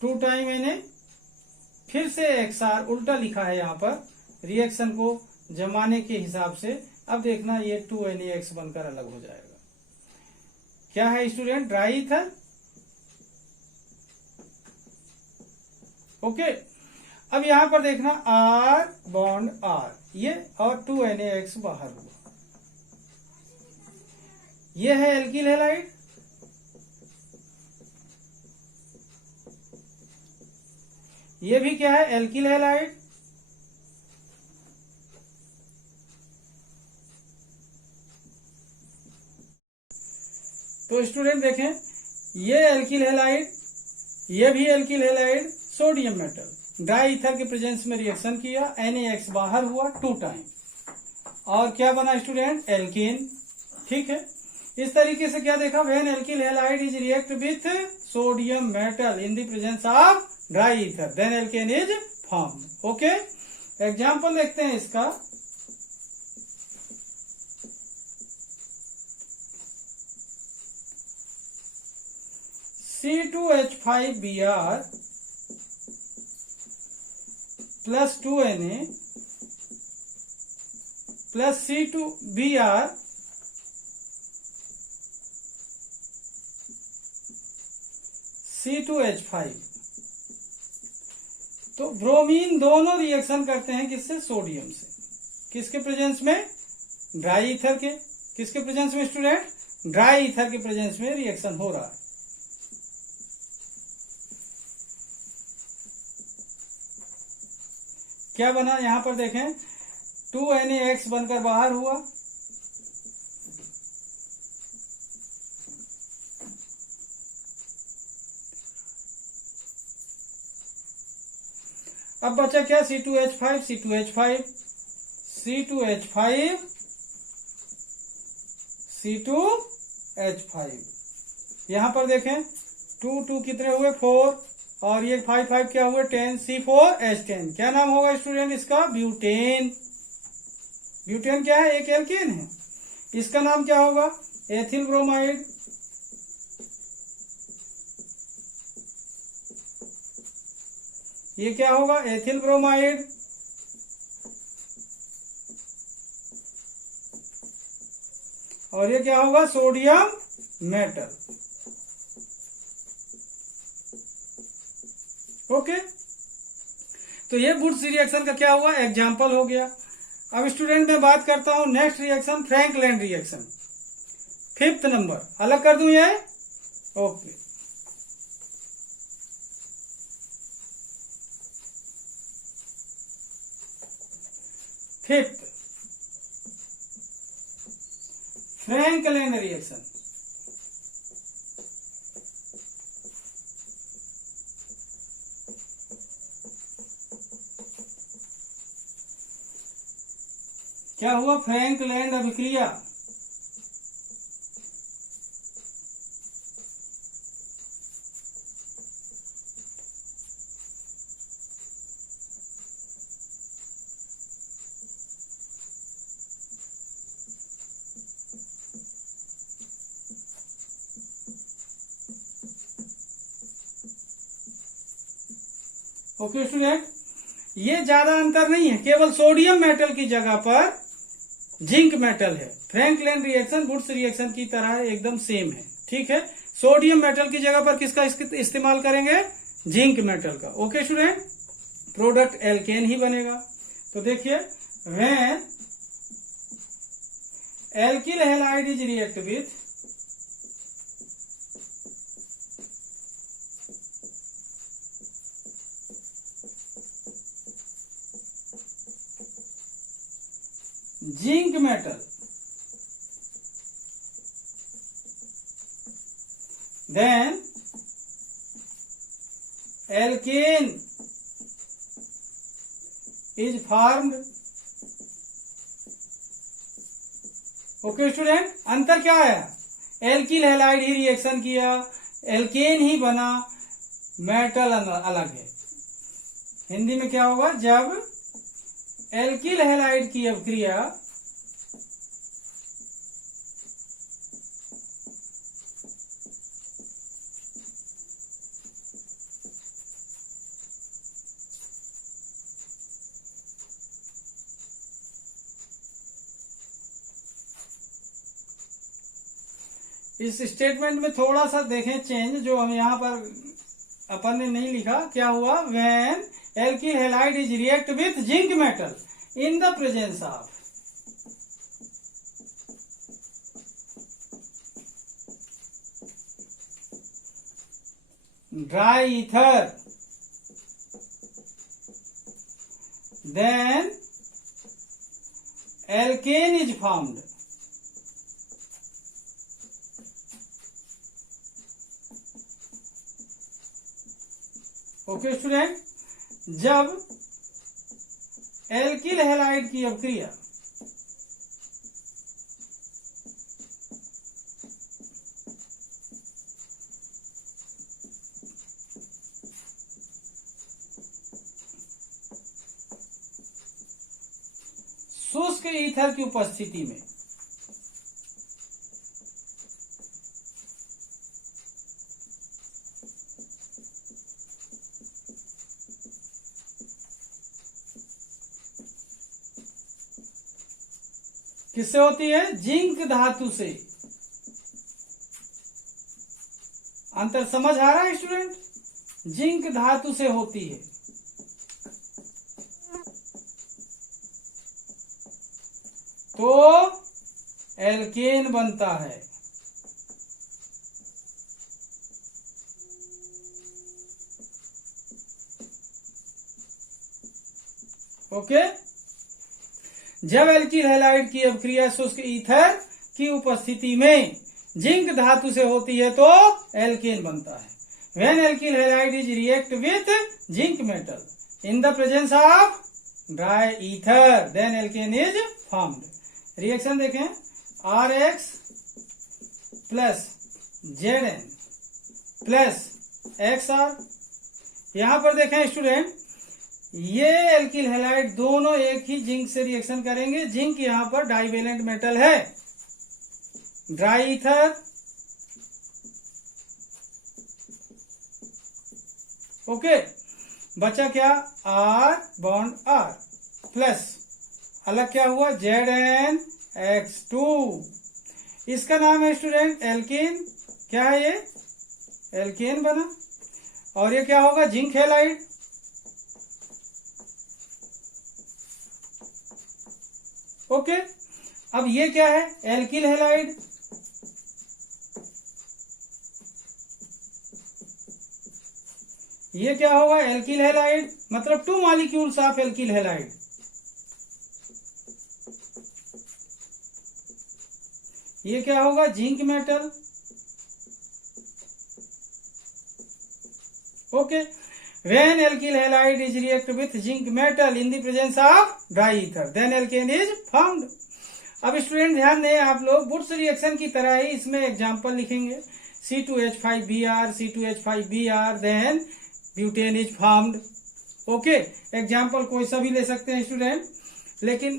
2 time Na, फिर से XR, उल्टा लिखा है यहाँ पर रिएक्शन को जमाने के हिसाब से। अब देखना ये 2NaX बनकर अलग हो जाएगा। क्या है स्टूडेंट, ड्राई ईथर। ओके, अब यहां पर देखना R बॉन्ड R, ये और 2NaX बाहर हुआ। ये है एल्किल हैलाइड, ये भी क्या है, एल्किल हैलाइड। तो स्टूडेंट देखें, ये एल्किल हैलाइड, ये भी alkyl halide, sodium metal, dry ether के प्रेजेंस में रिएक्शन किया, NaX बाहर हुआ 2 टाइम, और क्या बना स्टूडेंट, एल्कीन। ठीक है, इस तरीके से क्या देखा, when alkyl halide is react with sodium metal in the presence of dry ether then alkane is form. Okay, example देखते हैं इसका। C2H5Br plus 2Na plus C2Br C2H5। तो ब्रोमीन दोनों रिएक्शन करते हैं किससे, सोडियम से। किसके प्रेजेंस में, ड्राई ईथर के। किसके प्रेजेंस में स्टूडेंट, ड्राई ईथर के प्रेजेंस में रिएक्शन हो रहा है। क्या बना यहां पर देखें, 2NaX बनकर बाहर हुआ, अब बचा क्या, C2H5 C2H5 C2H5 C2H5। यहां पर देखें 2 कितने हुए, 4, और ये 5 क्या हुए, 10, C4H10। क्या नाम होगा स्टूडेंट इसका, ब्यूटेन। ब्यूटेन क्या है, एक एल्केन है। इसका नाम क्या होगा, एथिल ब्रोमाइड। ये क्या होगा, एथिल ब्रोमाइड। और ये क्या होगा, सोडियम मेटल। ओके, तो ये वुड्स रिएक्शन का क्या हुआ, एग्जाम्पल हो गया। अब स्टूडेंट मैं बात करता हूं next reaction, Frankland reaction, 5th number. अलग कर दूं ये, ओके। Fifth, Frankland reaction. क्या हुआ, फ्रैंकलैंड अभिक्रिया। ओके स्टूडेंट, ये ज्यादा अंतर नहीं है, केवल सोडियम मेटल की जगह पर जिंक मेटल है। फ्रैंकलैंड रिएक्शन वुड्स रिएक्शन की तरह एकदम सेम है। ठीक है, सोडियम मेटल की जगह पर किसका इस्तेमाल करेंगे, जिंक मेटल का। ओके स्टूडेंट, प्रोडक्ट एल्केन ही बनेगा। तो देखिए, when alkyl halide is react with zinc metal then alkane is formed. Okay student, अंतर क्या है? एल्किल हैलाइड ही रिएक्शन किया, एल्केन ही बना, मेटल अलग है। हिंदी में क्या होगा? जब एल्किल हैलाइड की अभिक्रिया इस स्टेटमेंट में थोड़ा सा देखें चेंज, जो हम यहाँ पर अपन ने नहीं लिखा। क्या हुआ? When alkyl halide is react with zinc metal in the presence of dry ether, then alkane is formed। Okay student, जब एल्किल हैलाइड की अभिक्रिया शुष्क ईथर की उपस्थिति में किससे होती है? जिंक धातु से। अंतर समझ आ रहा है स्टूडेंट? जिंक धातु से होती है। तो एल्केन बनता है। ओके, जब एल्किल हैलाइड की अभिक्रिया शुष्क ईथर की उपस्थिति में जिंक धातु से होती है तो एल्केन बनता है। When alkyl halide is react with zinc metal in the presence of dry ether, then alkane is formed. Reaction देखें, RX plus ZN plus XR। यहां पर देखें स्टूडेंट, ये एल्किल हैलाइड दोनों एक ही जिंक से रिएक्शन करेंगे। जिंक यहां पर डाइवेलेंट मेटल है। ड्राई ईथर, ओके, बचा क्या? R बॉन्ड R प्लस अलग क्या हुआ? ZnX2। इसका नाम है स्टूडेंट एल्केन। क्या है ये? एल्केन बना। और ये क्या होगा? Zinc halide. ओके, अब ये क्या है? Alkyl halide. ये क्या होगा? एल्किल हैलाइड, मतलब 2 मॉलिक्यूल्स ऑफ एल्किल हैलाइड। ये क्या होगा? Zinc metal. Okay, when alkyl halide is react with zinc metal in the presence of dry ether, then alkane is formed. अब स्टूडेंट ध्यान दें, आप लोग वुड्स रिएक्शन की तरह ही इसमें एग्जांपल लिखेंगे। C2H5Br, C2H5Br, then butane is formed. Okay, example कोई सा भी ले सकते हैं स्टूडेंट, लेकिन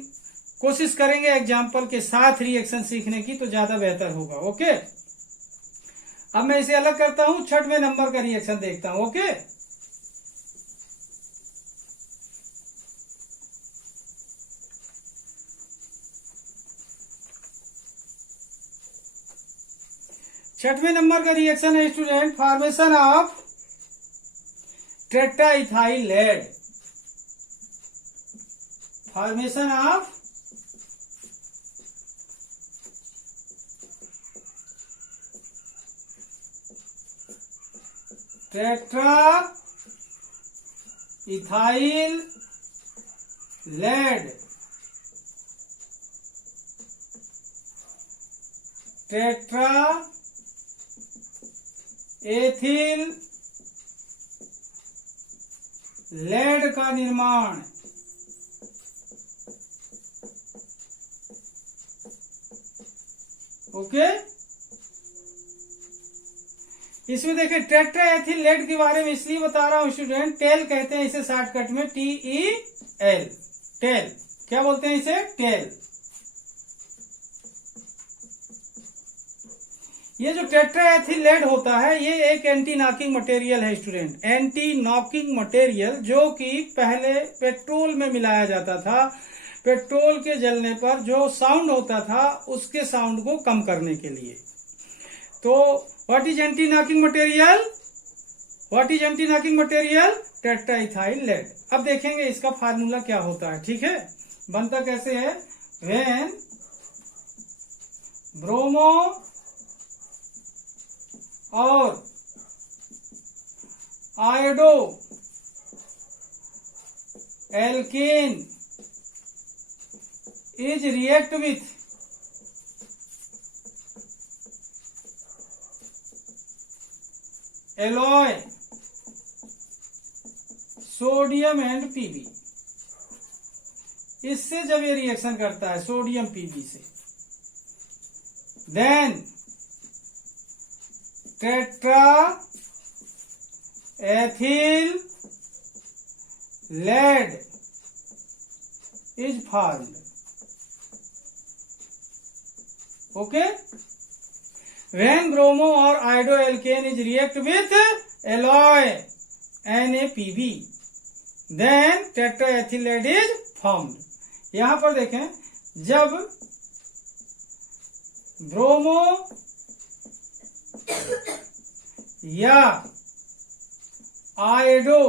कोशिश करेंगे एग्जाम्पल के साथ रिएक्शन सीखने की, तो ज्यादा बेहतर होगा। ओके, अब मैं इसे अलग करता हूं, 6वें नंबर का रिएक्शन देखता हूं। ओके, छठवें नंबर का रिएक्शन है student formation of tetraethyl lead. Formation of tetraethyl lead. Tetraethyl lead का निर्माण ओके। इसमें देखिए टेट्रा एथिल लेड के बारे में इसलिए बता रहा हूं स्टूडेंट, टेल कहते हैं इसे शॉर्टकट में, TEL, टेल। क्या बोलते हैं इसे? टेल। ये जो टेट्रा एथिल लेड होता है ये एक एंटी नॉकिंग मटेरियल है स्टूडेंट, एंटी नॉकिंग मटेरियल, जो कि पहले पेट्रोल में मिलाया जाता था। पेट्रोल के जलने पर जो साउंड होता था उसके साउंड को कम करने के लिए। तो what is anti knocking material? What is anti knocking material? Tetra ethyl lead. अब देखेंगे इसका फार्मूला क्या होता है, ठीक है। बनता कैसे है? व्हेन ब्रोमो और iodo alkane is react with alloy sodium and PB, इससे जब ये रिएक्शन करता है सोडियम पीबी से, then tetra ethyl lead is formed. Okay. When bromo or iodoalkane is react with alloy NaPb, then tetraethyl lead is formed. यहां पर देखें, जब ब्रोमो या आयोडो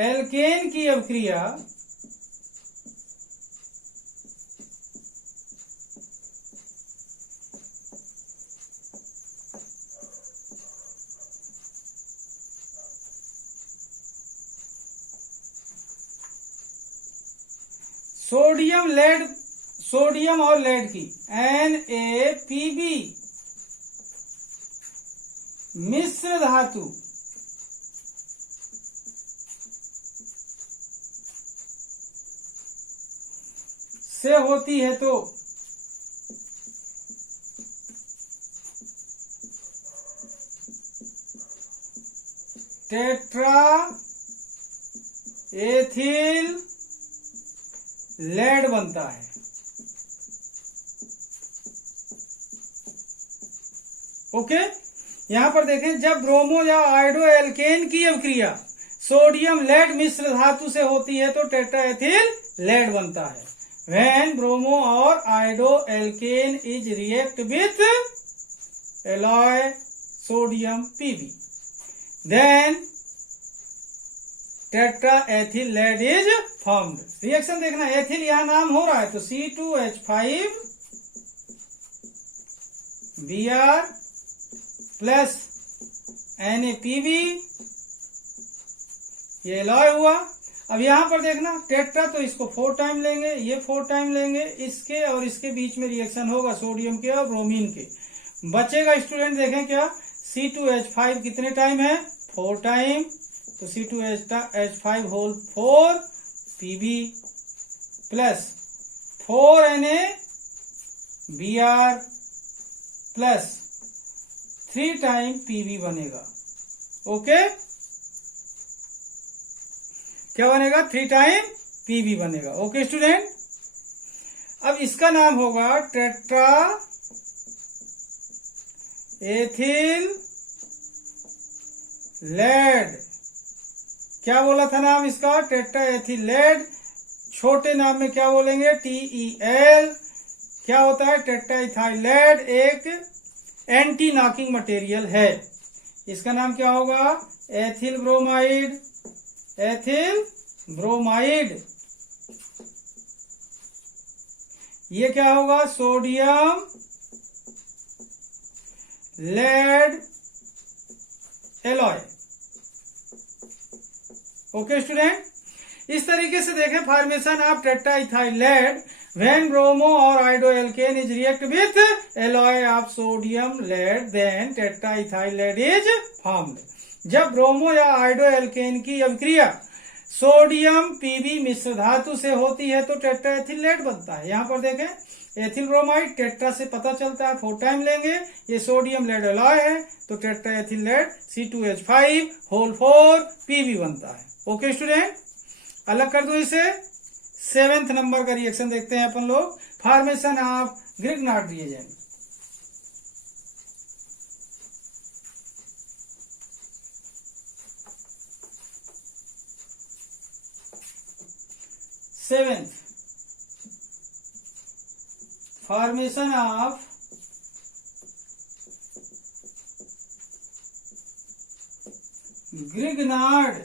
एल्केन की अभिक्रिया सोडियम और लेड की NaPb मिश्र धातु से होती है तो टेट्रा एथिल लेड बनता है। ओके। यहां पर देखें, जब ब्रोमो या आयोडो एल्केन की अभिक्रिया सोडियम लेड मिश्र धातु से होती है तो टेट्रा एथिल लेड बनता है। व्हेन ब्रोमो और iodo alkane is react with alloy sodium PB, then tetra ethyl lead is formed. Reaction देखना, एथिल यहां नाम हो रहा है तो C2H5 Br प्लस NaPb, ये एलॉय हुआ। अब यहां पर देखना टेट्रा, तो इसको 4 टाइम लेंगे, ये 4 टाइम लेंगे, इसके और इसके बीच में रिएक्शन होगा सोडियम के और ब्रोमीन के। बचेगा स्टूडेंट देखें क्या, C2H5 कितने टाइम है? 4 टाइम, तो C2H5 whole 4 Pb plus 4 NaBr plus 3 time Pb बनेगा। ओके। क्या बनेगा? 3 टाइम Pb बनेगा। Okay student. अब इसका नाम होगा टेट्रा एथिल लेड। क्या बोला था नाम इसका? Tetra ethyl lead. छोटे नाम में क्या बोलेंगे? TEL। क्या होता है? टेट्रा इथाइल लेड एक एंटी नॉकिंग मटेरियल है। इसका नाम क्या होगा? Ethyl bromide. Ethyl bromide. ये क्या होगा? Sodium lead alloy. Okay student. इस तरीके से देखें formation of tetra ethyl lead when bromo और iodo alkane is react with alloy of sodium lead, then tetra ethyl lead is formed. जब ब्रोमो या आयोडो एल्केन की अभिक्रिया सोडियम पीबी मिश्र धातु से होती है तो टेट्राएथिल लेड बनता है। यहां पर देखें एथिल ब्रोमाइड टेट्रा से पता चलता है, 4 टाइम लेंगे, ये सोडियम लेड अलॉय है तो tetraethyl lead C2H5 whole 4 PB बनता है। ओके स्टूडेंट, अलग कर दो इसे। 7th नंबर का रिएक्शन देखते हैं अपन लोग, formation of Grignard reagent. Seventh, formation of Grignard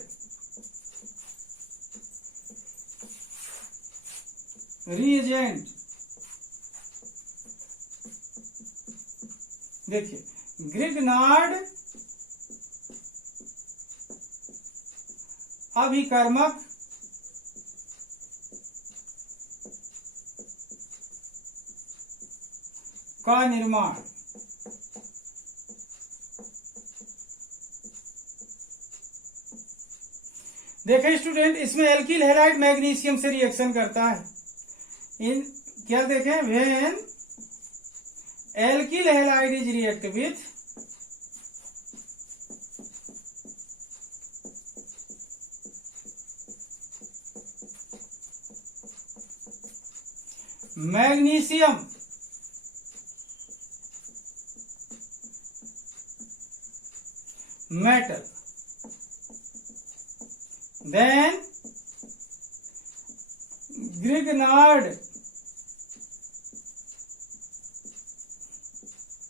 reagent. देखिए ग्रिग्नार्ड अभिकर्मक का निर्माण। देखें स्टूडेंट, इसमें एल्किल हैलाइड मैग्नीशियम से रिएक्शन करता है। इन क्या देखें, when alkyl halide is react with magnesium metal, then Grignard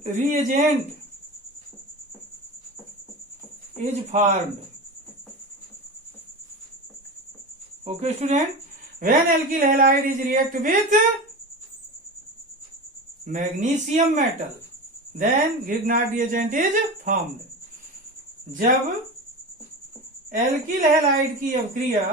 reagent is formed. Okay student, when alkyl halide is react with magnesium metal, then Grignard reagent is formed. जब एल्किल हैलाइड की अभिक्रिया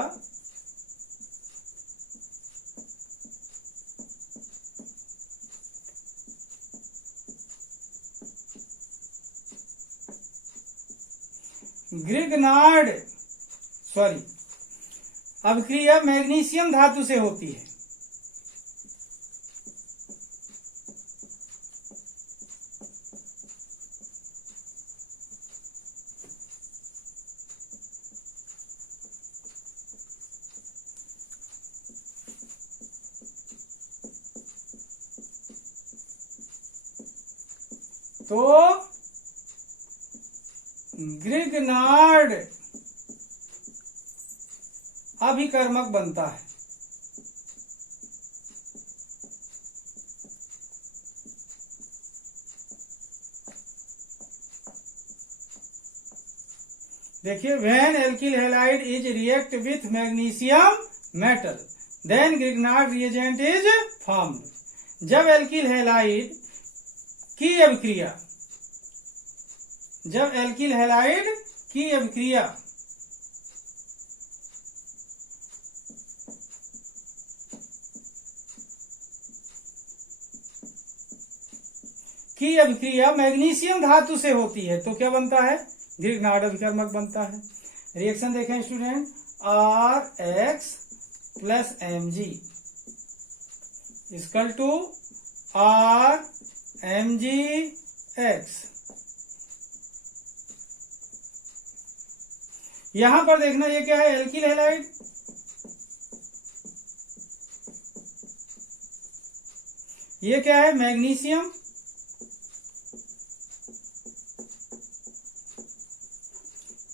अभिक्रिया मैग्नीशियम धातु से होती है, तो ग्रिग्नार्ड अभिकर्मक बनता है। देखिए, when alkyl halide is react with magnesium metal then Grignard reagent is formed. जब एल्किल हैलाइड की अभिक्रिया मैग्नीशियम धातु से होती है तो क्या बनता है, ग्रिग्नार्ड अभिकर्मक बनता है। रिएक्शन देखें student, RX plus Mg equal to RMgX। यहां पर देखना ये क्या है, एल्किल हैलाइड, ये क्या है, मैग्नीशियम,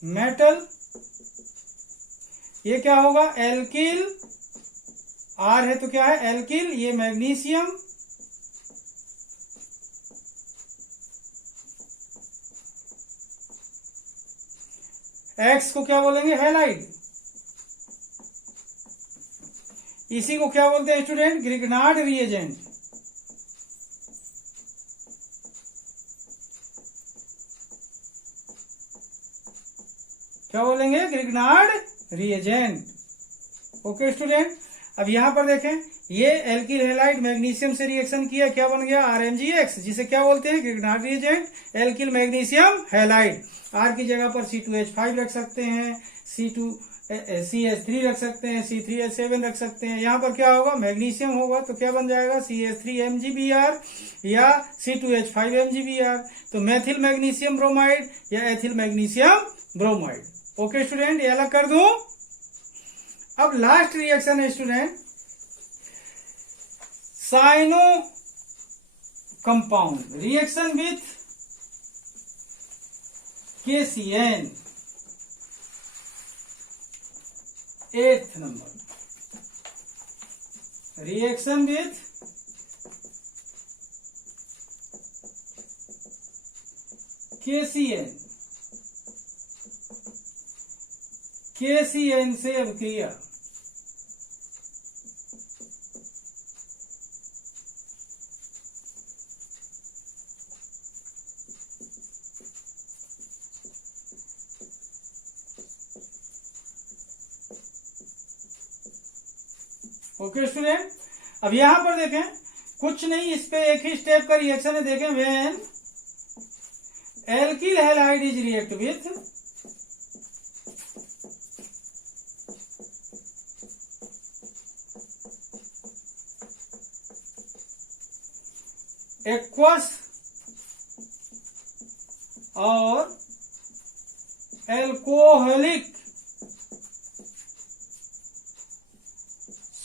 मेटल, ये क्या होगा, एल्किल, R है तो क्या है, एल्किल, ये मैग्नीशियम, X को क्या बोलेंगे, हैलाइड, इसी को क्या बोलते हैं स्टूडेंट, ग्रिग्नार्ड रिएजेंट। क्या बोलेंगे, ग्रिग्नार्ड रिएजेंट। ओके स्टूडेंट, अब यहां पर देखें, ये एल्किल हैलाइड मैग्नीशियम से रिएक्शन किया, क्या बन गया, RMgX, जिसे क्या बोलते हैं, Grignard reagent, alkyl magnesium halide. R की जगह पर C2H5 रख सकते हैं, CH3 रख सकते हैं, C3H7 रख सकते हैं। यहाँ पर क्या होगा, मैग्नीशियम होगा तो क्या बन जाएगा, CH3MgBr या C2H5MgBr। तो मेथिल मैग्नीशियम ब्रोमाइड या ethyl magnesium bromide. Okay student, ये अलग कर दूं। अब लास्ट रिएक्शन है student, cyano compound reaction with KCN, 8th number, reaction with KCN, KCN से अभिक्रिया। ओके स्टूडेंट, अब यहां पर देखें, कुछ नहीं, इस पे एक ही स्टेप का रिएक्शन है। देखें, when alkyl halide is react with aqueous और alcoholic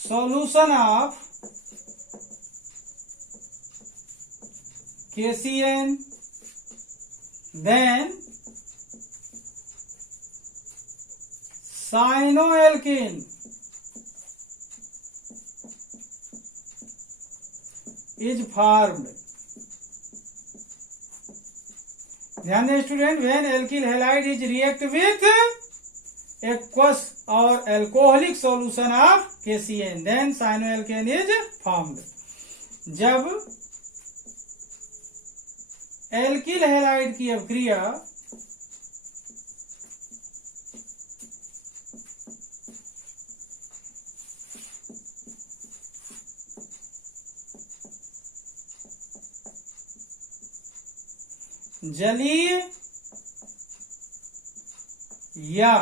solution of KCN, then cyanoalkane is formed। ध्यान दें student, when alkyl halide is react with aqueous or alcoholic solution of KCN, then cyanoalkane is formed। जब एल्किल हैलाइड की अभिक्रिया जलीय या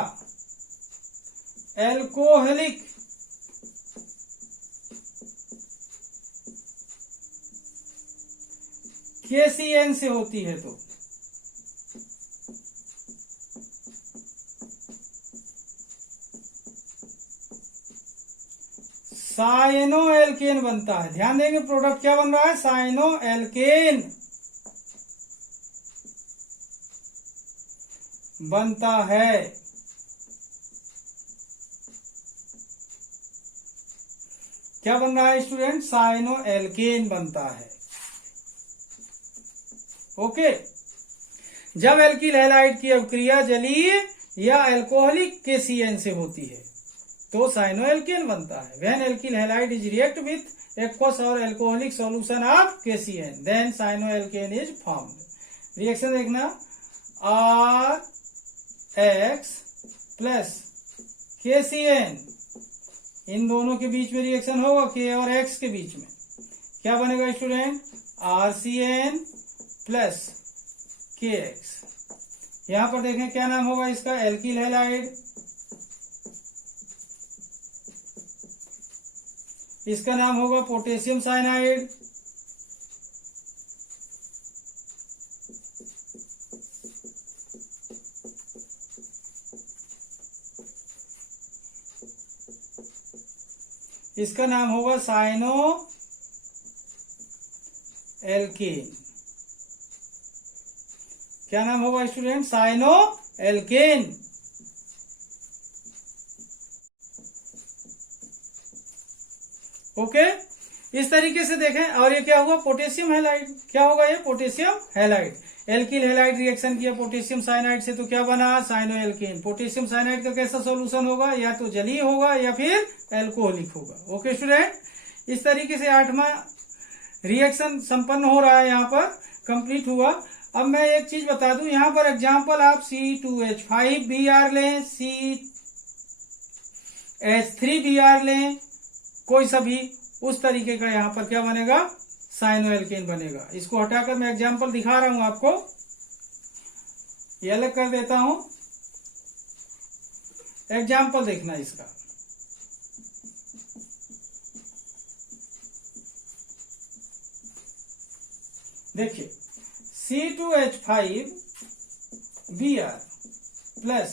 एल्कोहलिक KCN से होती है तो साइनोएल्केन बनता है। ध्यान देंगे, प्रोडक्ट क्या बन रहा है, साइनोएल्केन बनता है। क्या बन रहा है स्टूडेंट, साइनोएल्केन बनता है। ओके, जब एल्किल हैलाइड की अभिक्रिया जलीय या अल्कोहलिक KCN से होती है तो साइनोएल्केन बनता है। When alkyl halide is react with aqueous और alcoholic solution of KCN, then cyanoalkane is formed. Reaction देखना, RX प्लस KCN, इन दोनों के बीच में रिएक्शन होगा, K और X के बीच में। क्या बनेगा स्टूडेंट, RCN प्लस KX। यहां पर देखें क्या नाम होगा इसका, एल्किल हैलाइड, इसका नाम होगा पोटेशियम साइनाइड, इसका नाम होगा साइनो एल्केन। क्या नाम होगा स्टूडेंट, साइनो एल्केन। ओके, इस तरीके से देखें। और ये क्या हुआ, पोटेशियम हैलाइड। क्या होगा ये, potassium halide. Alkyl halide reaction किया पोटेशियम साइनाइड से तो क्या बना, साइनोएल्केन। पोटेशियम साइनाइड का कैसा सॉल्यूशन होगा, या तो जलीय होगा या फिर एल्कोहलिक होगा। ओके स्टूडेंट, इस तरीके से 8वां रिएक्शन संपन्न हो रहा है, यहाँ पर कंप्लीट हुआ। अब मैं एक चीज बता दूं, यहाँ पर एग्जांपल आप C2H5Br लें, CH3Br लें, कोई सा भी उस तरीके का यहाँ पर क्या बनेगा, साइनोएल्केन बनेगा। इसको हटाकर मैं एग्जांपल दिखा रहा हूं आपको, ये अलग कर देता हूं। एग्जाम्पल देखना इसका। देखिए C2H5Br plus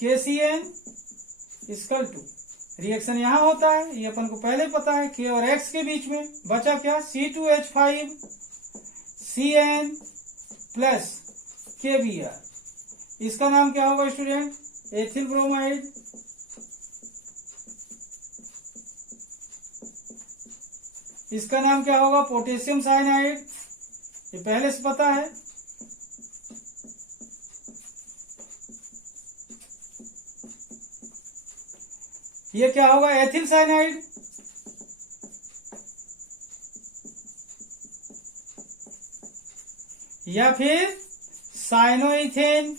KCN equal to, reaction यहां होता है, ये अपन को पहले पता है, K और X के बीच में बचा क्या, C2H5CN प्लस KBr। इसका नाम क्या होगा स्टूडेंट, एथिल ब्रोमाइड। इसका नाम क्या होगा, पोटेशियम साइनाइड, ये पहले से पता है। ये क्या होगा, एथिल साइनाइड। या फिर साइनोइथेन।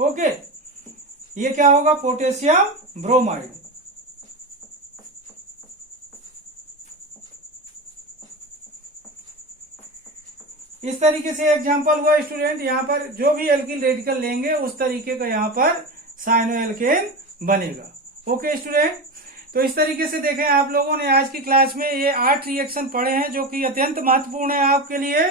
ओके, ये क्या होगा, पोटेशियम ब्रोमाइड। इस तरीके से एग्जांपल हुआ स्टूडेंट, यहाँ पर जो भी एल्किल रेडिकल लेंगे उस तरीके का यहाँ पर साइनो एल्केन बनेगा। ओके स्टूडेंट, तो इस तरीके से देखें आप लोगों ने आज की क्लास में ये 8 रिएक्शन पढ़े हैं जो कि अत्यंत महत्वपूर्ण है आपके लिए।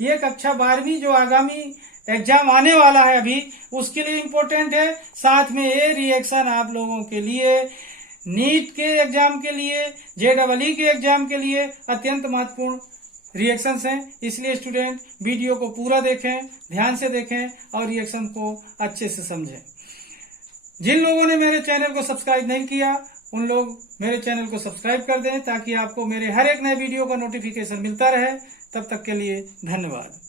ये कक्षा 12वीं जो आगामी एग्जाम आने वाला है अभी, उसके लिए इम्पोर्टेंट है। साथ में ये रिएक्शन आप लोगों के लिए नीट के एग्जाम के लिए, JEE के एग्जाम के लिए अत्यंत महत्वपूर्ण रिएक्शंस हैं। इसलिए स्टूडेंट वीडियो को पूरा देखें, ध्यान से देखें और रिएक्शन को अच्छे से समझें। जिन लोगों ने मेरे चैनल को सब्सक्राइब नहीं किया उन लोग मेरे चैनल को सब्सक्राइब कर दें ताकि आपको मेरे हर एक नए वीडियो का नोटिफिकेशन मिलता रहे। तब तक के लिए धन्यवाद।